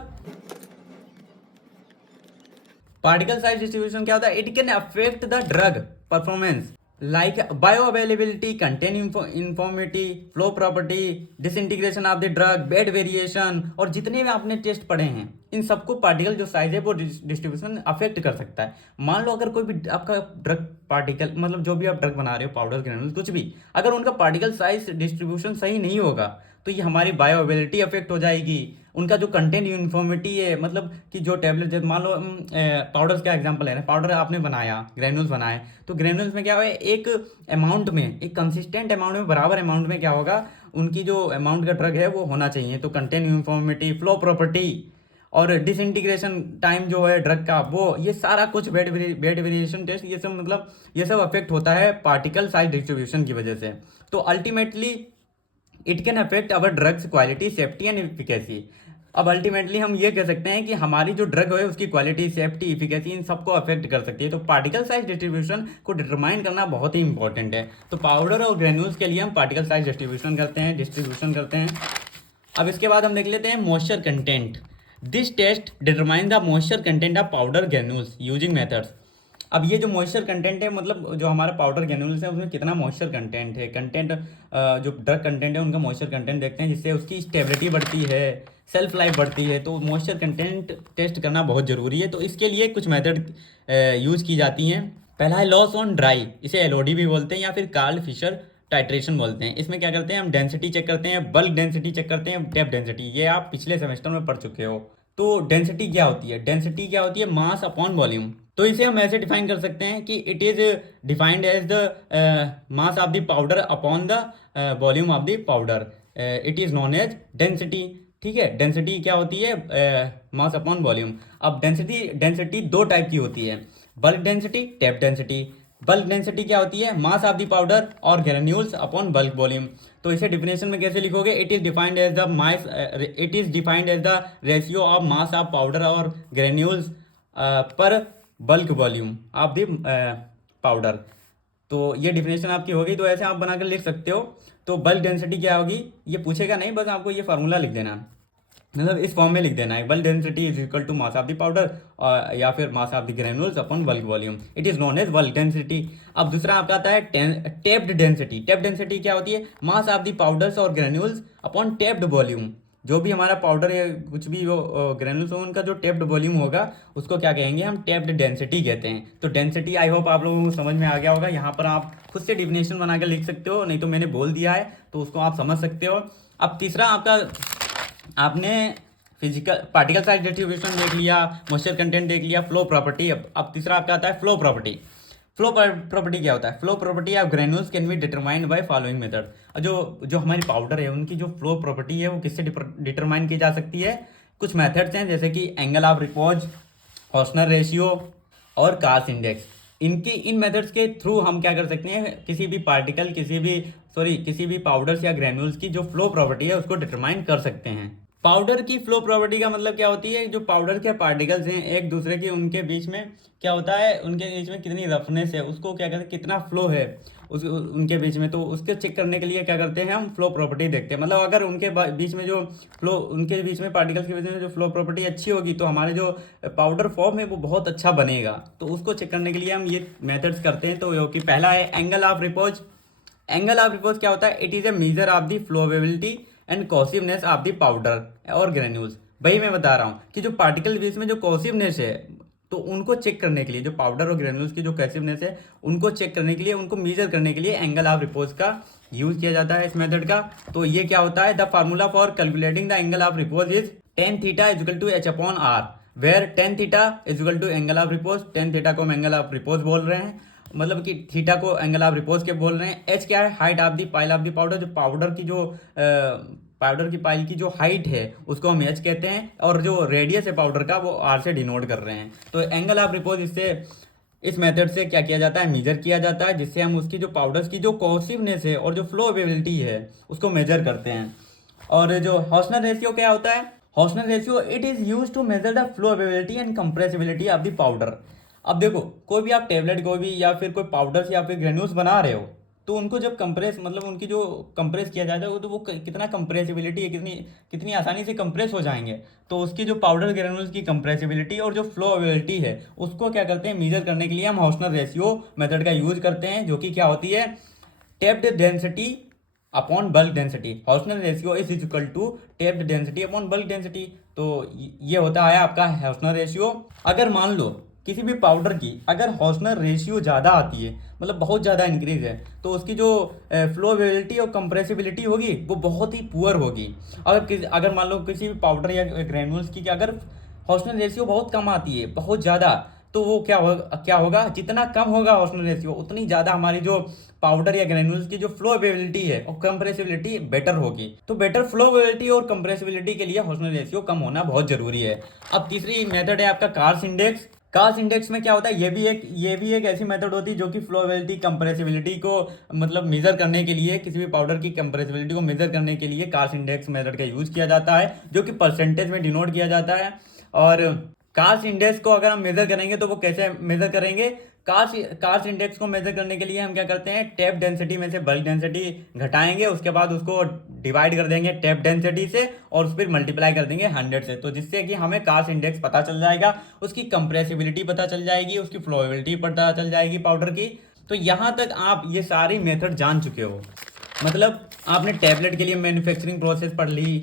पार्टिकल साइज डिस्ट्रीब्यूशन क्या होता है? It can affect the drug performance like bio availability, contain infirmity, flow property, disintegration of the drug, bed variation, और जितने भी आपने टेस्ट पढ़े हैं इन सबको पार्टिकल जो साइज है वो डिस्ट्रीब्यूशन अफेक्ट कर सकता है। मान लो अगर कोई भी आपका ड्रग पार्टिकल, मतलब जो भी आप ड्रग बना रहे हो, पाउडर, ग्रेनुल, कुछ भी, अगर उनका पार्टिकल साइज डिस्ट्रीब्यूशन सही नहीं होगा तो ये हमारी बायो अवेलेबिलिटी अफेक्ट हो जाएगी। उनका जो कंटेंट यूनिफॉर्मिटी है, मतलब कि जो टैबलेट, जब मान लो पाउडर्स का एग्जांपल है ना, पाउडर आपने बनाया, ग्रेनुल्स बनाए, तो ग्रेनुल्स में क्या है, एक अमाउंट में, एक कंसिस्टेंट अमाउंट में, बराबर अमाउंट में क्या होगा, उनकी जो अमाउंट का ड्रग है वो होना चाहिए। तो कंटेंट यूनिफॉर्मिटी, फ्लो प्रॉपर्टी और डिसइंटीग्रेशन टाइम जो है ड्रग का, वो ये सारा कुछ बेड वेरिएशन टेस्ट, ये सब मतलब ये सब अफेक्ट होता है पार्टिकल साइज डिस्ट्रीब्यूशन की वजह से। तो ultimately it can affect our drugs quality, safety and efficacy. अब अल्टीमेटली हम ये कह सकते हैं कि हमारी जो ड्रग है उसकी क्वालिटी, सेफ्टी, इफिकेसी, इन सबको अफेक्ट कर सकती है। तो पार्टिकल साइज डिस्ट्रीब्यूशन को डिटरमाइन करना बहुत ही इंपॉर्टेंट है। तो पाउडर और ग्रेन्यूल्स के लिए हम पार्टिकल साइज डिस्ट्रीब्यूशन करते हैं। अब इसके बाद हम देख लेते हैं moisture content. This test determine the moisture content of powder granules using methods. अब ये जो मॉइस्चर कंटेंट है, मतलब जो हमारा पाउडर ग्रेन्यूल्स है उसमें कितना मॉइस्चर कंटेंट है, जो ड्रग कंटेंट है उनका मॉइस्चर कंटेंट देखते हैं, जिससे उसकी स्टेबिलिटी बढ़ती है, सेल्फ लाइफ बढ़ती है। तो मॉइस्चर कंटेंट टेस्ट करना बहुत ज़रूरी है। तो इसके लिए कुछ मेथड यूज़ की जाती हैं। पहला है लॉस ऑन ड्राई, इसे एलओडी भी बोलते हैं या फिर कार्ल फिशर टाइट्रेशन बोलते हैं। इसमें क्या करते हैं, हम डेंसिटी चेक करते हैं, बल्क डेंसिटी चेक करते हैं, डेप्थ डेंसिटी। ये आप पिछले सेमेस्टर में पढ़ चुके हो। तो डेंसिटी क्या होती है? डेंसिटी क्या होती है? Mass upon volume. तो इसे हम ऐसे डिफाइन कर सकते हैं कि it is defined as the mass of the powder upon the volume of the powder. It is known as density. ठीक है, डेंसिटी क्या होती है? Mass upon volume. अब डेंसिटी दो टाइप की होती है, bulk density, tap density. Bulk density क्या होती है? मास ऑफ द पाउडर और ग्रेन्यूल्स अपॉन बल्क वॉल्यूम। तो इसे डिफिनेशन में कैसे लिखोगे? It is defined as the ratio of mass of powder और ग्रेन्यूल्स पर bulk volume of the powder. तो ये डिफिनेशन आपकी होगी, तो ऐसे आप बनाकर लिख सकते हो। तो बल्क डेंसिटी क्या होगी, ये पूछेगा नहीं, बस आपको ये फार्मूला लिख देना, मतलब इस फॉर्म में लिख देना है। Bulk density is equal to mass of the powder या फिर mass of the granules upon bulk volume. It is known as bulk density. अब दूसरा आपका आता है टेप्ड डेंसिटी। टेप्ड डेंसिटी क्या होती है? मास ऑफ द पाउडर्स और ग्रेन्यूल्स अपॉन टेप्ड वॉल्यूम। जो भी हमारा पाउडर या कुछ भी वो ग्रेन्यूल्स हो, उनका जो टेप्ड वॉल्यूम होगा उसको क्या कहेंगे हम? टेप्ड डेंसिटी कहते हैं। तो डेंसिटी आई होप आप लोगों को समझ में आ गया होगा। यहाँ पर आप खुद से डिफिनेशन बना के लिख सकते हो, नहीं तो मैंने बोल दिया है तो उसको आप समझ सकते हो। अब तीसरा आपका, आपने फिजिकल पार्टिकल साइज डिस्ट्रीब्यूशन देख लिया, मॉइस्चर कंटेंट देख लिया, फ्लो प्रॉपर्टी। अब तीसरा आपका आता है फ्लो प्रॉपर्टी। फ्लो प्रॉपर्टी क्या होता है? Flow property of granules can be determined by following method. जो हमारी पाउडर है उनकी जो फ्लो प्रॉपर्टी है वो किससे डिटरमाइन की जा सकती है? कुछ मेथड्स हैं, जैसे कि एंगल ऑफ रिपोज, हॉर्सनर रेशियो और कास इंडेक्स। इन मेथड्स के थ्रू हम क्या कर सकते हैं? किसी भी पार्टिकल, किसी भी पाउडर्स या ग्रेन्यूल्स की जो फ्लो प्रॉपर्टी है उसको डिटरमाइन कर सकते हैं। पाउडर की फ्लो प्रॉपर्टी का मतलब क्या होती है? जो पाउडर के पार्टिकल्स हैं एक दूसरे के, उनके बीच में क्या होता है, उनके बीच में कितनी रफनेस है, उसको क्या कहते हैं, कितना फ्लो है उनके बीच में। तो उसके चेक करने के लिए क्या करते हैं हम? फ्लो प्रॉपर्टी देखते हैं। मतलब अगर उनके बीच में जो फ्लो, उनके बीच में पार्टिकल्स के बीच में जो फ्लो प्रॉपर्टी अच्छी होगी तो हमारे जो पाउडर फॉर्म है वो बहुत अच्छा बनेगा। तो उसको चेक करने के लिए हम ये मेथड्स करते हैं। तो कि पहला है angle of repose. Angle of repose क्या होता है? It is a measure of the flowability and cohesiveness of the powder और ग्रेन्यूल्स। वही मैं बता रहा हूँ कि जो पार्टिकल बीच में जो कॉसिवनेस है, तो उनको चेक करने के लिए, जो पाउडर और ग्रेन्यूल्स की जो कॉसिवनेस है उनको चेक करने के लिए, उनको मेजर करने के लिए एंगल ऑफ रिपोज का यूज किया जाता है इस मेथड का। तो ये क्या होता है? The formula for calculating the angle of repose is tan theta is equal to h upon r, where tan theta is equal to angle of repose. tan theta को हम एंगल ऑफ रिपोज बोल रहे हैं, मतलब कि theta को angle of repose के बोल रहे हैं। एच क्या है? Height of the pile of the powder. जो पाउडर की पाइल की जो हाइट है उसको हम एच कहते हैं, और जो रेडियस है पाउडर का वो आर से डिनोट कर रहे हैं। तो एंगल ऑफ रिपोज इस मेथड से क्या किया जाता है? मेजर किया जाता है, जिससे हम उसकी जो पाउडर्स की जो कॉसिवनेस है और जो फ्लोवेबिलिटी है उसको मेजर करते हैं। और जो हॉस्टनर रेशियो क्या होता है? Hausner ratio it is use to measure the flowability and compressibility of the powder. अब देखो, कोई भी आप टेबलेट कोई भी या फिर कोई पाउडर या फिर ग्रेन्यूल्स बना रहे हो, तो उनको जब कंप्रेस मतलब उनकी जो कंप्रेस किया जाता है तो वो कितना कंप्रेसिबिलिटी है, कितनी कितनी आसानी से कंप्रेस हो जाएंगे। तो उसकी जो पाउडर ग्रेन्यूल्स की कंप्रेसिबिलिटी और जो फ्लोएबिलिटी है उसको क्या करते हैं, मेजर करने के लिए हम हॉस्टनर रेशियो मेथड का यूज करते हैं, जो कि क्या होती है, tapped density upon bulk density. Hausner ratio is equal to tapped density upon bulk density. तो ये होता है आपका हॉस्टनर रेशियो। अगर मान लो किसी भी पाउडर की अगर हॉस्टनर रेशियो ज़्यादा आती है, मतलब बहुत ज़्यादा इंक्रीज है, तो उसकी जो फ्लोबिलिटी और कंप्रेसिबिलिटी होगी वो बहुत ही पुअर होगी। अगर मान लो किसी भी पाउडर या ग्रेन्यूल्स की अगर हॉस्टनर रेशियो बहुत कम आती है, बहुत ज़्यादा, तो वो क्या होगा, जितना कम होगा हॉस्टनर रेशियो उतनी ज़्यादा हमारी जो पाउडर या ग्रेन्यूल्स की जो फ्लोएबिलिटी है और कंप्रेसिबिलिटी बेटर होगी। तो बेटर फ्लोएबिलिटी और कंप्रेसिबिलिटी के लिए हॉस्टनर रेशियो कम होना बहुत जरूरी है। अब तीसरी मेथड है आपका कार्स इंडेक्स। कार्स इंडेक्स में क्या होता है, ये भी एक ऐसी मेथड होती है जो कि फ्लोएबिलिटी कंप्रेसिबिलिटी को मतलब मेजर करने के लिए, किसी भी पाउडर की कंप्रेसिबिलिटी को मेजर करने के लिए कार्स इंडेक्स मेथड का यूज किया जाता है, जो कि परसेंटेज में डिनोट किया जाता है। और कार्स इंडेक्स को अगर हम मेजर करेंगे तो वो कैसे मेजर करेंगे, कार्स इंडेक्स को मेजर करने के लिए हम क्या करते हैं, टेप डेंसिटी में से बल्क डेंसिटी घटाएंगे, उसके बाद उसको डिवाइड कर देंगे टेप डेंसिटी से और उस पर मल्टीप्लाई कर देंगे 100 से, तो जिससे कि हमें कार्स इंडेक्स पता चल जाएगा, उसकी कंप्रेसिबिलिटी पता चल जाएगी, उसकी फ्लोएबिलिटी पता चल जाएगी पाउडर की। तो यहाँ तक आप ये सारी मेथड जान चुके हो, मतलब आपने टैबलेट के लिए मैन्युफैक्चरिंग प्रोसेस पढ़ ली,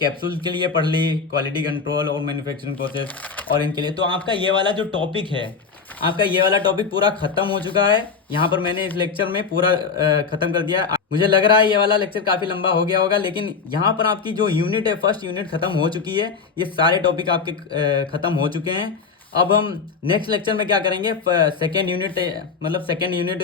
कैप्सूल के लिए पढ़ ली क्वालिटी कंट्रोल और मैन्युफैक्चरिंग प्रोसेस, और इनके लिए तो आपका ये वाला जो टॉपिक है, आपका ये वाला टॉपिक पूरा खत्म हो चुका है। यहाँ पर मैंने इस लेक्चर में पूरा खत्म कर दिया। मुझे लग रहा है ये वाला लेक्चर काफ़ी लंबा हो गया होगा, लेकिन यहाँ पर आपकी जो यूनिट है, फर्स्ट यूनिट खत्म हो चुकी है, ये सारे टॉपिक आपके खत्म हो चुके हैं। अब हम नेक्स्ट लेक्चर में क्या करेंगे, सेकेंड यूनिट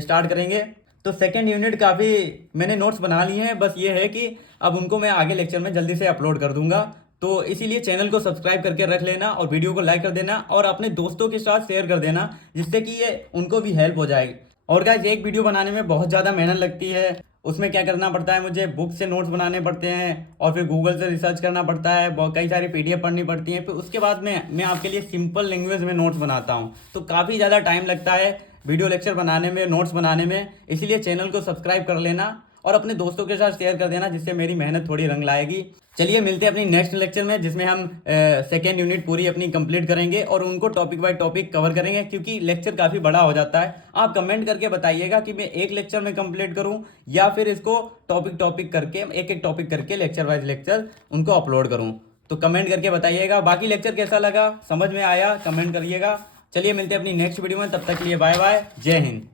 स्टार्ट करेंगे। तो सेकेंड यूनिट काफ़ी मैंने नोट्स बना लिए हैं, बस ये है कि अब उनको मैं आगे लेक्चर में जल्दी से अपलोड कर दूंगा। तो इसीलिए चैनल को सब्सक्राइब करके रख लेना और वीडियो को लाइक कर देना और अपने दोस्तों के साथ शेयर कर देना, जिससे कि ये उनको भी हेल्प हो जाएगी। और गाइस, एक वीडियो बनाने में बहुत ज़्यादा मेहनत लगती है, उसमें क्या करना पड़ता है, मुझे बुक से नोट्स बनाने पड़ते हैं और फिर गूगल से रिसर्च करना पड़ता है, कई सारी पीडीएफ पढ़नी पड़ती हैं, फिर उसके बाद में मैं आपके लिए सिंपल लैंग्वेज में नोट्स बनाता हूँ। तो काफ़ी ज़्यादा टाइम लगता है वीडियो लेक्चर बनाने में, नोट्स बनाने में, इसीलिए चैनल को सब्सक्राइब कर लेना और अपने दोस्तों के साथ शेयर कर देना, जिससे मेरी मेहनत थोड़ी रंग लाएगी। चलिए मिलते हैं अपनी नेक्स्ट लेक्चर में, जिसमें हम सेकेंड यूनिट पूरी अपनी कंप्लीट करेंगे और उनको टॉपिक बाय टॉपिक कवर करेंगे, क्योंकि लेक्चर काफ़ी बड़ा हो जाता है। आप कमेंट करके बताइएगा कि मैं एक लेक्चर में कंप्लीट करूं या फिर इसको टॉपिक करके, एक एक टॉपिक करके लेक्चर वाइज लेक्चर उनको अपलोड करूं। तो कमेंट करके बताइएगा। बाकी लेक्चर कैसा लगा, समझ में आया, कमेंट करिएगा। चलिए मिलते हैं अपनी नेक्स्ट वीडियो में, तब तक के लिए बाय बाय, जय हिंद।